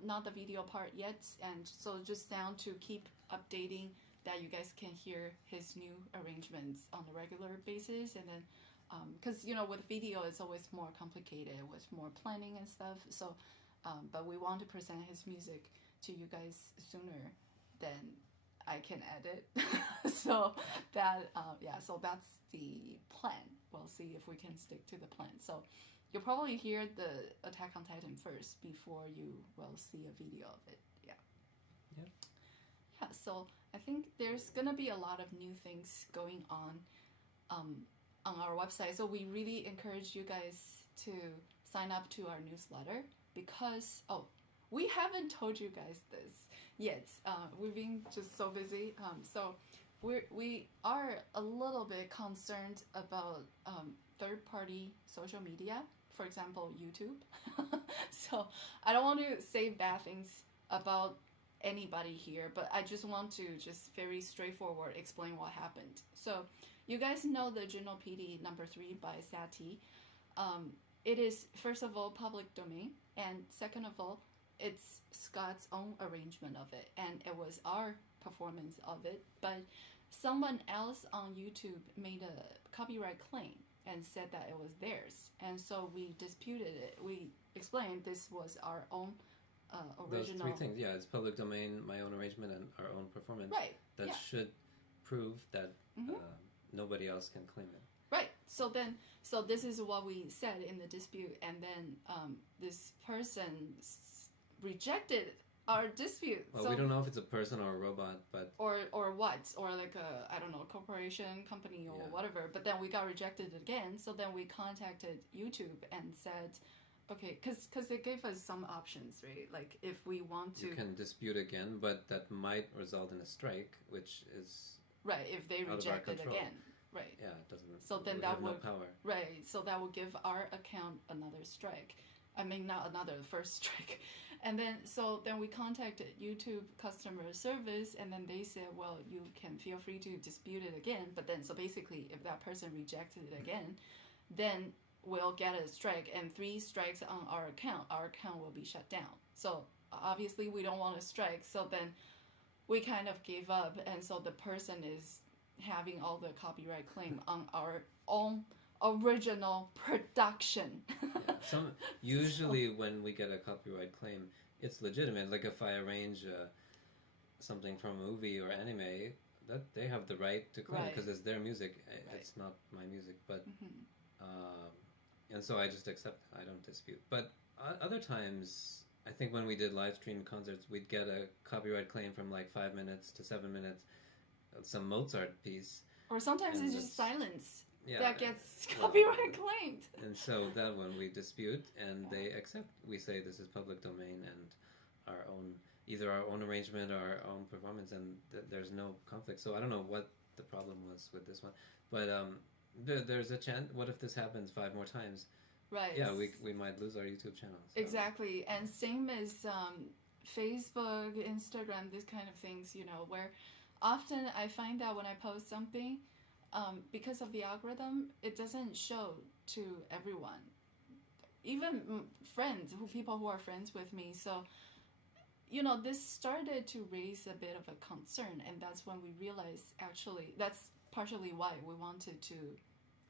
not the video part yet, and so just sound to keep updating that you guys can hear his new arrangements on a regular basis. And then because with video it's always more complicated with more planning and stuff, so but we want to present his music to you guys sooner than I can edit. So that so that's the plan. We'll see if we can stick to the plan. So you'll probably hear the Attack on Titan first before you will see a video of it. Yeah, so I think there's gonna be a lot of new things going on our website. So we really encourage you guys to sign up to our newsletter, because we haven't told you guys this yet. We've been just so busy. So we are a little bit concerned about third-party social media, for example, YouTube. So I don't want to say bad things about anybody here, but I just want to just very straightforward explain what happened. So you guys know the Juno PD number 3 by Satie. It is, first of all, public domain, and second of all, it's Scott's own arrangement of it, and it was our performance of it, but someone else on YouTube made a copyright claim and said that it was theirs, and so we disputed it. We explained this was our own original. Those 3 things, it's public domain, my own arrangement, and our own performance. Right. That should prove that nobody else can claim it. Right. So this is what we said in the dispute, and then this person rejected our dispute. Well, we don't know if it's a person or a robot, but or what, or like a, I don't know, corporation, company, or whatever. But then we got rejected again. So then we contacted YouTube and said, okay, because they gave us some options, right? Like if we want to, you can dispute again, but that might result in a strike, which is right if they reject it again. Right. Yeah, it doesn't. So then that would no power. Right. So that would give our account another strike. I mean, not another, first strike. And then, so then we contacted YouTube customer service, and then they said, well, you can feel free to dispute it again. But then, so basically, if that person rejected it again, then we'll get a strike, and 3 strikes on our account will be shut down. So obviously, we don't want to strike. So then we kind of gave up, and so the person is having all the copyright claim on our own original production. Usually when we get a copyright claim, it's legitimate. Like if I arrange something from a movie or anime, that they have the right to claim because it's their music. It's not my music, but and so I just accept it. I don't dispute. But other times, I think when we did live stream concerts, we'd get a copyright claim from like 5 minutes to 7 minutes, some Mozart piece, or sometimes it's just silence. Yeah, that gets copyright claimed. And so that one we dispute, and they accept. We say this is public domain and our own, either our own arrangement or our own performance, and there's no conflict. So I don't know what the problem was with this one, but there's a chance. What if this happens 5 more times? Right. Yeah, we might lose our YouTube channel. So. Exactly, and same as Facebook, Instagram, this kind of things. You know, where often I find that when I post something. Because of the algorithm, it doesn't show to everyone, even friends, people who are friends with me. So, you know, this started to raise a bit of a concern, and that's when we realized actually that's partially why we wanted to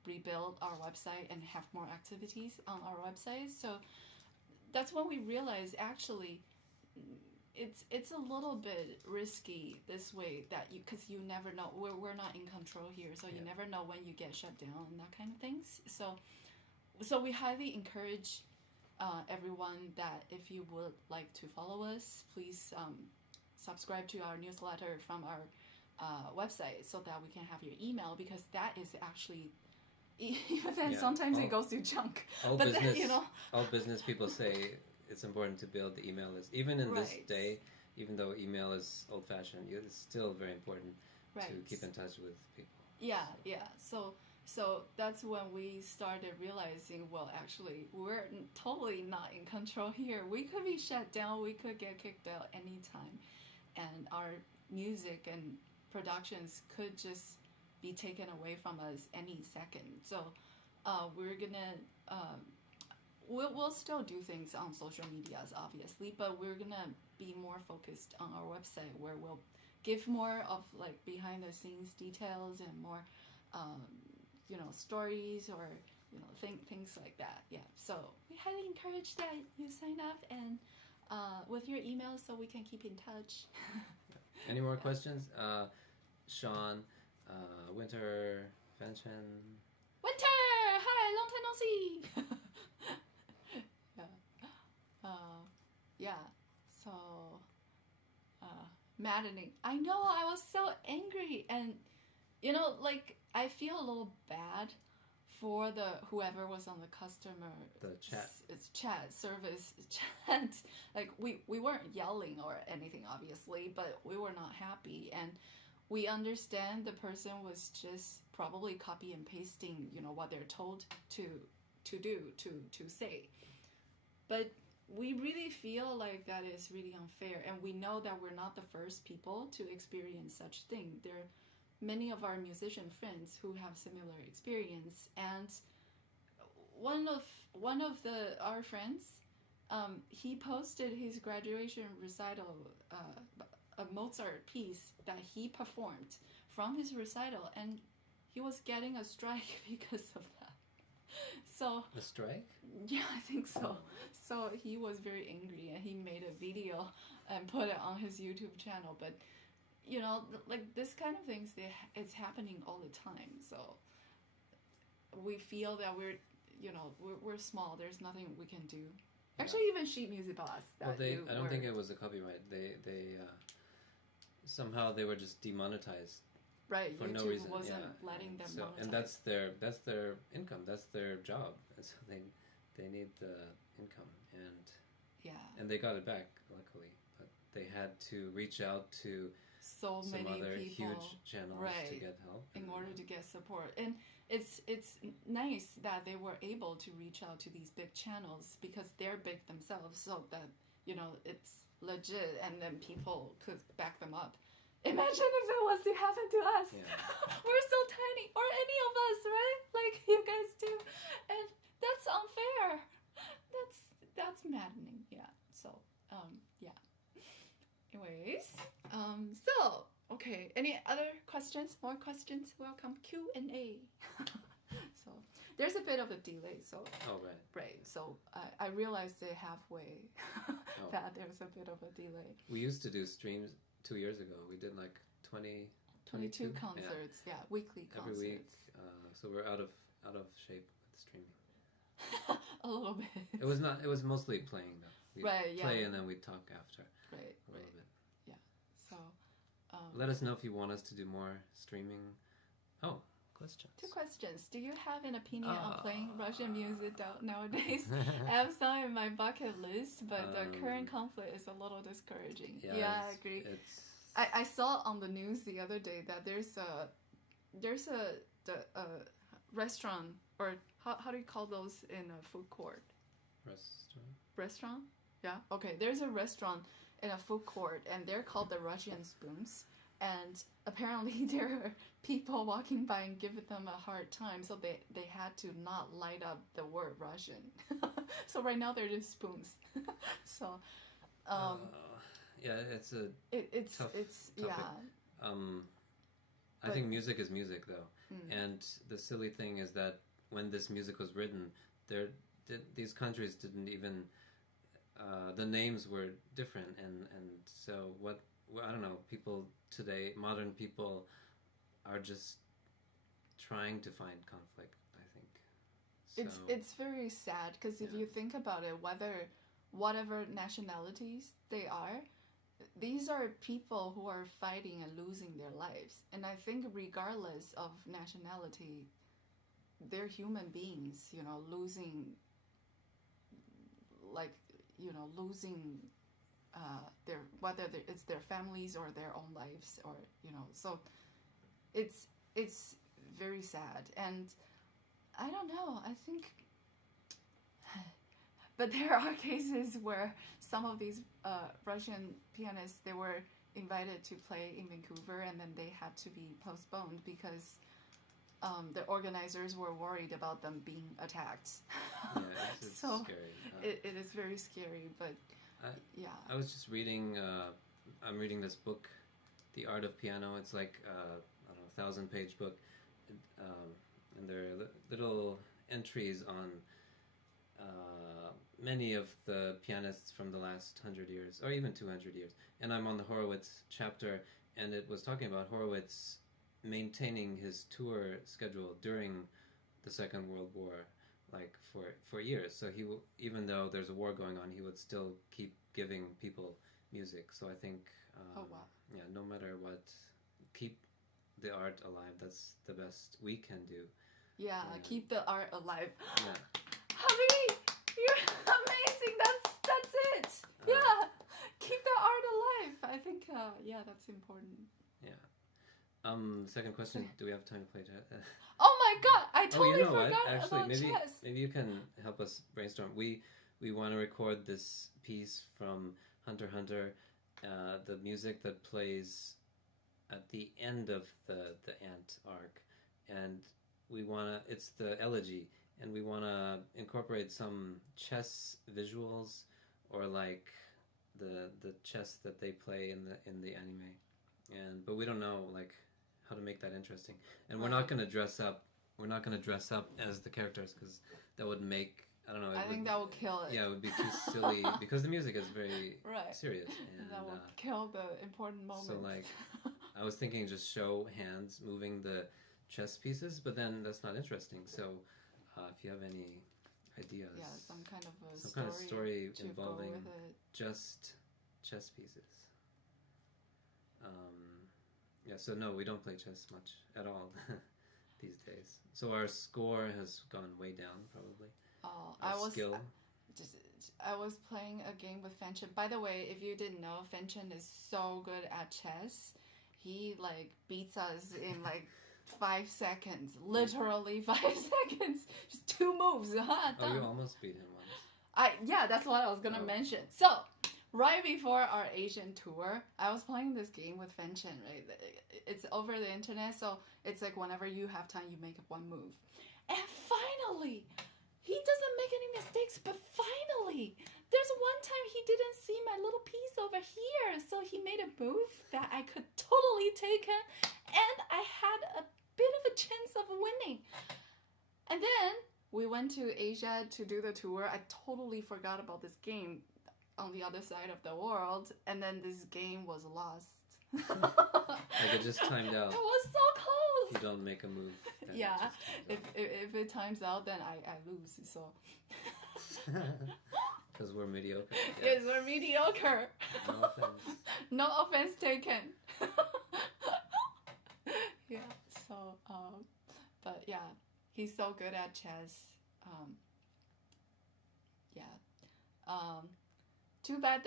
rebuild our website and have more activities on our website. So that's when we realized actually it's a little bit risky this way, that because you never know, we're not in control here, so you never know when you get shut down and that kind of things. So we highly encourage everyone that if you would like to follow us, please subscribe to our newsletter from our website so that we can have your email, because that is actually even then sometimes it goes to junk. But then, you know, all business people say it's important to build the email list. Even in this day, even though email is old-fashioned, it's still very important to keep in touch with people. Yeah. So that's when we started realizing, well, actually, we're totally not in control here. We could be shut down. We could get kicked out anytime. And our music and productions could just be taken away from us any second. So we're going to... We'll still do things on social medias, obviously, but we're going to be more focused on our website, where we'll give more of like behind the scenes details and more, you know, stories or, you know, things like that. Yeah. So we highly encourage that you sign up and with your email so we can keep in touch. Any more questions? Sean, Winter, Fanchen. Winter! Hi, long time no see! Yeah, so maddening. I know, I was so angry, and you know, like I feel a little bad for the whoever was on the customer chat service chat. Like we weren't yelling or anything, obviously, but we were not happy, and we understand the person was just probably copy and pasting, you know, what they're told to say. But we really feel like that is really unfair, and we know that we're not the first people to experience such thing. There are many of our musician friends who have similar experience, and one of our friends, he posted his graduation recital, a Mozart piece that he performed from his recital, and he was getting a strike because of that. So a strike? Yeah, I think so. So he was very angry, and he made a video and put it on his YouTube channel. But you know, like this kind of things, it's happening all the time. So we feel that we're small. There's nothing we can do. Actually, even Sheet Music Boss. Well, I don't think it was a copyright. They somehow they were just demonetized. Right, for YouTube no reason. wasn't letting them monetize. And that's their income. That's their job. And so they need the income, and they got it back, luckily. But they had to reach out to so some many other people, huge channels to get help in order to get support. And it's nice that they were able to reach out to these big channels because they're big themselves, so that it's legit, and then people could back them up. Imagine if it was to happen to us. We're so tiny, or any of us, right? Like you guys do, and that's unfair. That's maddening. Yeah. So yeah. Anyways, so okay. Any other questions? More questions? Welcome Q&A. So there's a bit of a delay. So right. So I realized it halfway that there's a bit of a delay. We used to do streams 2 years ago. We did like 22 concerts. Yeah, weekly concerts. Every week. So we're out of shape with streaming. A little bit. It was mostly playing though. We'd play and then we'd talk after. Right. A little bit. Yeah. So let us know if you want us to do more streaming. Oh, questions. 2 questions. Do you have an opinion on playing Russian music nowadays? I have some in my bucket list, but the current conflict is a little discouraging. Yeah, I agree. I saw on the news the other day that there's a restaurant, or how do you call those in a food court? Restaurant? Yeah. Okay. There's a restaurant in a food court, and they're called the Russian Spoons. And apparently there are people walking by and giving them a hard time, so they had to not light up the word Russian. So right now they're just spoons. So yeah, it's a tough topic. Yeah. I think music is music though, and the silly thing is that when this music was written, these countries didn't even the names were different, and so what. Well, I don't know, people today, modern people, are just trying to find conflict, I think. So, it's very sad, because if you think about it, whatever nationalities they are, these are people who are fighting and losing their lives. And I think regardless of nationality, they're human beings, losing, losing... whether it's their families or their own lives, or so it's very sad. And I don't know, I think but there are cases where some of these Russian pianists, they were invited to play in Vancouver, and then they had to be postponed because the organizers were worried about them being attacked. Yeah, it's so scary. It is very scary, but I was just reading. I'm reading this book, The Art of Piano. It's like I don't know, 1,000-page book, and there are little entries on many of the pianists from the last 100 years, or even 200 years. And I'm on the Horowitz chapter, and it was talking about Horowitz maintaining his tour schedule during the Second World War. Like for years, so even though there's a war going on, he would still keep giving people music. So I think, yeah, no matter what, keep the art alive. That's the best we can do. Yeah, keep the art alive. Yeah. Javi, you're amazing. That's it. Yeah, keep the art alive. I think, that's important. Yeah. Second question. Do we have time to play chess? Oh my god! I totally forgot Actually, about chess. Maybe you can help us brainstorm. We want to record this piece from Hunter x Hunter, the music that plays at the end of the ant arc, and it's the elegy, and we want to incorporate some chess visuals, or like the chess that they play in the anime, but we don't know like how to make that interesting. And we're not going to dress up as the characters, because that would make, I don't know, I think that would kill it. Yeah, it would be too silly, because the music is very serious, and that would kill the important moments. So like I was thinking just show hands moving the chess pieces, but then that's not interesting. So if you have any ideas, some kind of story involving just chess pieces. Yeah, so no, we don't play chess much at all these days. So our score has gone way down, probably. Oh, I was playing a game with Fanchen. By the way, if you didn't know, Fanchen is so good at chess. he like beats us in like 5 seconds, literally 5 seconds, just 2 moves. Huh? Oh, you almost beat him once. Yeah, that's what I was gonna mention. So, right before our Asian tour, I was playing this game with Fenchen, right? It's over the internet, so it's like whenever you have time, you make one move. And finally, he doesn't make any mistakes, but finally, there's one time he didn't see my little piece over here, so he made a move that I could totally take him, and I had a bit of a chance of winning. And then we went to Asia to do the tour. I totally forgot about this game on the other side of the world, and then this game was lost. Like it just timed out. It was so close. You don't make a move. Yeah, if it times out, then I lose. So because we're mediocre. Yes, we're mediocre. No offense. No offense taken. Yeah. So but yeah, he's so good at chess. Too bad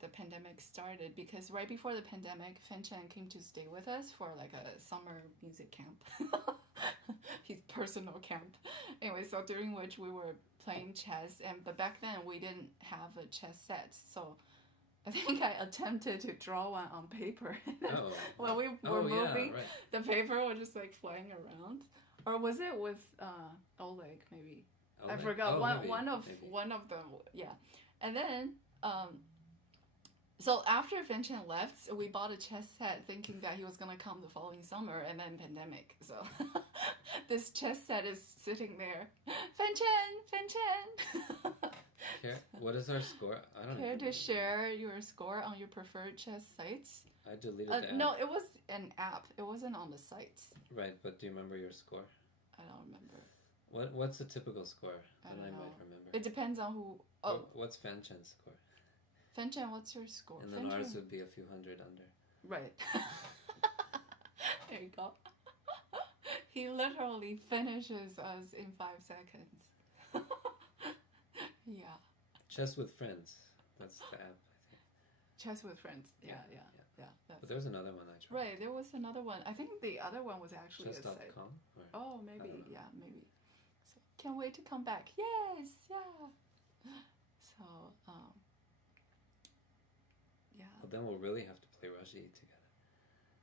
the pandemic started, because right before the pandemic, Fenchen came to stay with us for like a summer music camp. His personal camp. Anyway, so during which we were playing chess, but back then we didn't have a chess set, so I think I attempted to draw one on paper. Oh. When we were moving, yeah, right. the paper was just like flying around. Or was it with Oleg, maybe? I forgot. One of them, yeah. And then so after Fenchen left, we bought a chess set thinking that he was gonna come the following summer, and then pandemic. So this chess set is sitting there. Fenchen. What is our score? I don't know. Care to share your score on your preferred chess sites? I deleted the app. No, it was an app. It wasn't on the sites. Right, but do you remember your score? I don't remember. What's a typical score? I don't know. Might remember. It depends on who. Oh, what's Fenchen's score? Fenchen, what's your score? And then ours would be a few hundred under. Right. There you go. He literally finishes us in 5 seconds. Yeah. Chess with Friends. That's the app, I think. Chess with Friends. Yeah. But there's another one I tried. Right, there was another one. I think the other one was actually a site. Chess.com? Oh, maybe. Yeah, maybe. So, can't wait to come back. Yes, yeah. So, yeah. Well, then we'll really have to play Rashi together.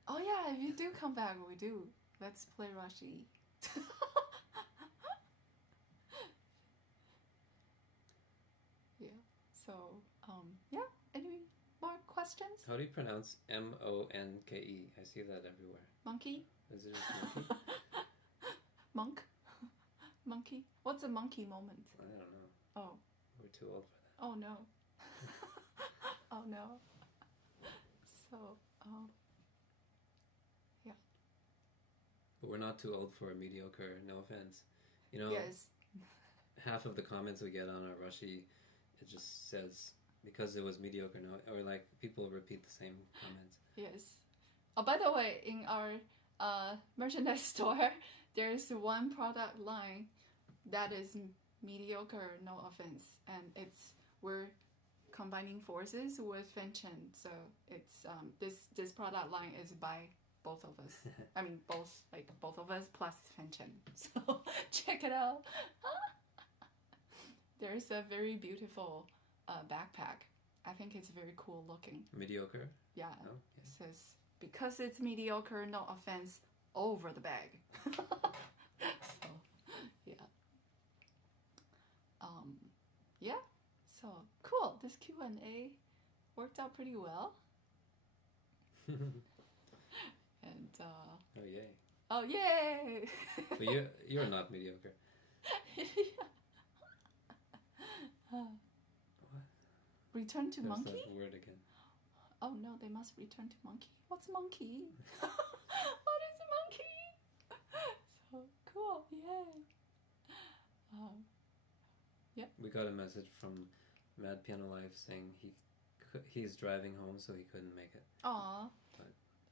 Oh, yeah, if you do come back, we do. Let's play Rashi. Yeah. So, yeah. Any more questions? How do you pronounce Monke? I see that everywhere. Monkey? Is it a monkey? Monk? Monkey? What's a monkey moment? I don't know. Oh. We're too old for that. Oh, no. Oh, no. So, yeah. But we're not too old for a mediocre, no offense. You know, yes. Half of the comments we get on our Rashi, it just says, because it was mediocre, no, or like people repeat the same comments. Yes. Oh, by the way, in our merchandise store, there's one product line that is mediocre, no offense, and we're combining forces with Fenchen, so it's this product line is by both of us. I mean, both of us plus Fenchen. So check it out. There's a very beautiful backpack. I think it's very cool looking. Mediocre? Yeah. Oh, yeah. It says, because it's mediocre, no offense, over the bag. So, yeah. Yeah. So, cool. This Q&A worked out pretty well. And, oh, yay. Oh, yay! But you're not mediocre. What? Return to There's monkey? that word again. Oh no, they must return to monkey. What's monkey? What is monkey? So cool, yay! Yeah. We got a message from Mad Piano Life saying he's driving home, so he couldn't make it. Aw.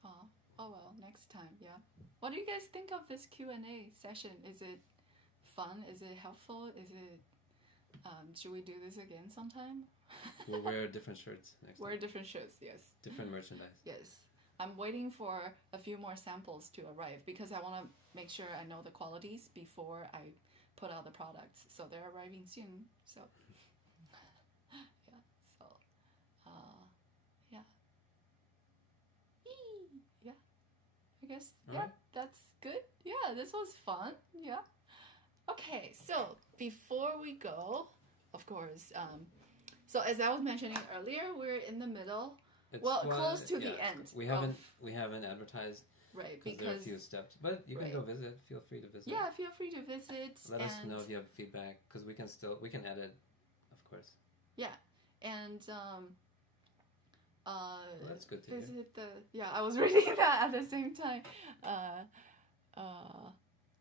Aw. Oh well, next time, yeah. What do you guys think of this Q&A session? Is it fun? Is it helpful? Is it Should we do this again sometime? We'll wear different shirts next Wear time. different shirts, yes. Different merchandise. Yes. I'm waiting for a few more samples to arrive because I want to make sure I know the qualities before I put out the products. So they're arriving soon. So, yeah. So, yeah. Eee, yeah. I guess, yeah, Alright. that's good. Yeah, this was fun. Yeah. Okay, so before we go, of course, so as I was mentioning earlier, we're in the middle. Close to the end. We haven't advertised, right? Because there are a few steps, but you can go visit. Feel free to visit. Yeah, feel free to visit. Let us know if you have feedback, because we can edit, of course. Yeah, and well, that's good to visit hear. I was reading that at the same time.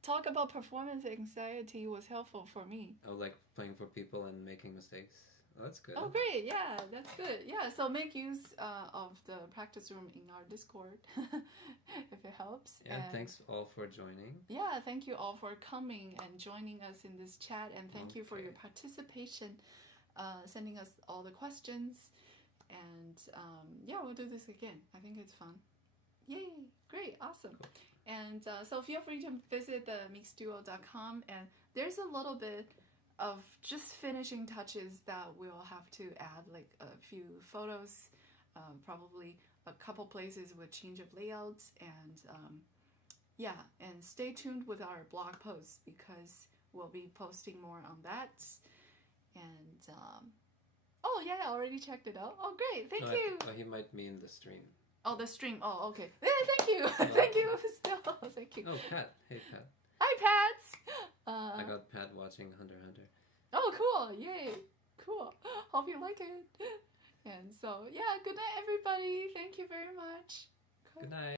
Talk about performance anxiety was helpful for me. Oh, like playing for people and making mistakes. Oh, that's good. Oh, great. Yeah, that's good. Yeah, so make use of the practice room in our Discord if it helps. And thanks all for joining. Yeah, thank you all for coming and joining us in this chat. And thank you for your participation, sending us all the questions. And yeah, we'll do this again. I think it's fun. Yay. Great. Awesome. Cool. And so feel free to visit the meeksduo.com. And there's a little bit of just finishing touches that we'll have to add, like a few photos, probably a couple places with change of layouts, and yeah, and stay tuned with our blog posts because we'll be posting more on that. And oh yeah, I already checked it out. Oh great, thank you. He might mean the stream. Oh, the stream. Oh, okay. Thank you. Thank you. Still, thank you. Oh, Pat. Hey, Pat. Hi, Pat. I got Pat watching Hunter x Hunter. Oh, cool. Yay. Cool. Hope you like it. And so, yeah, good night, everybody. Thank you very much. Good night.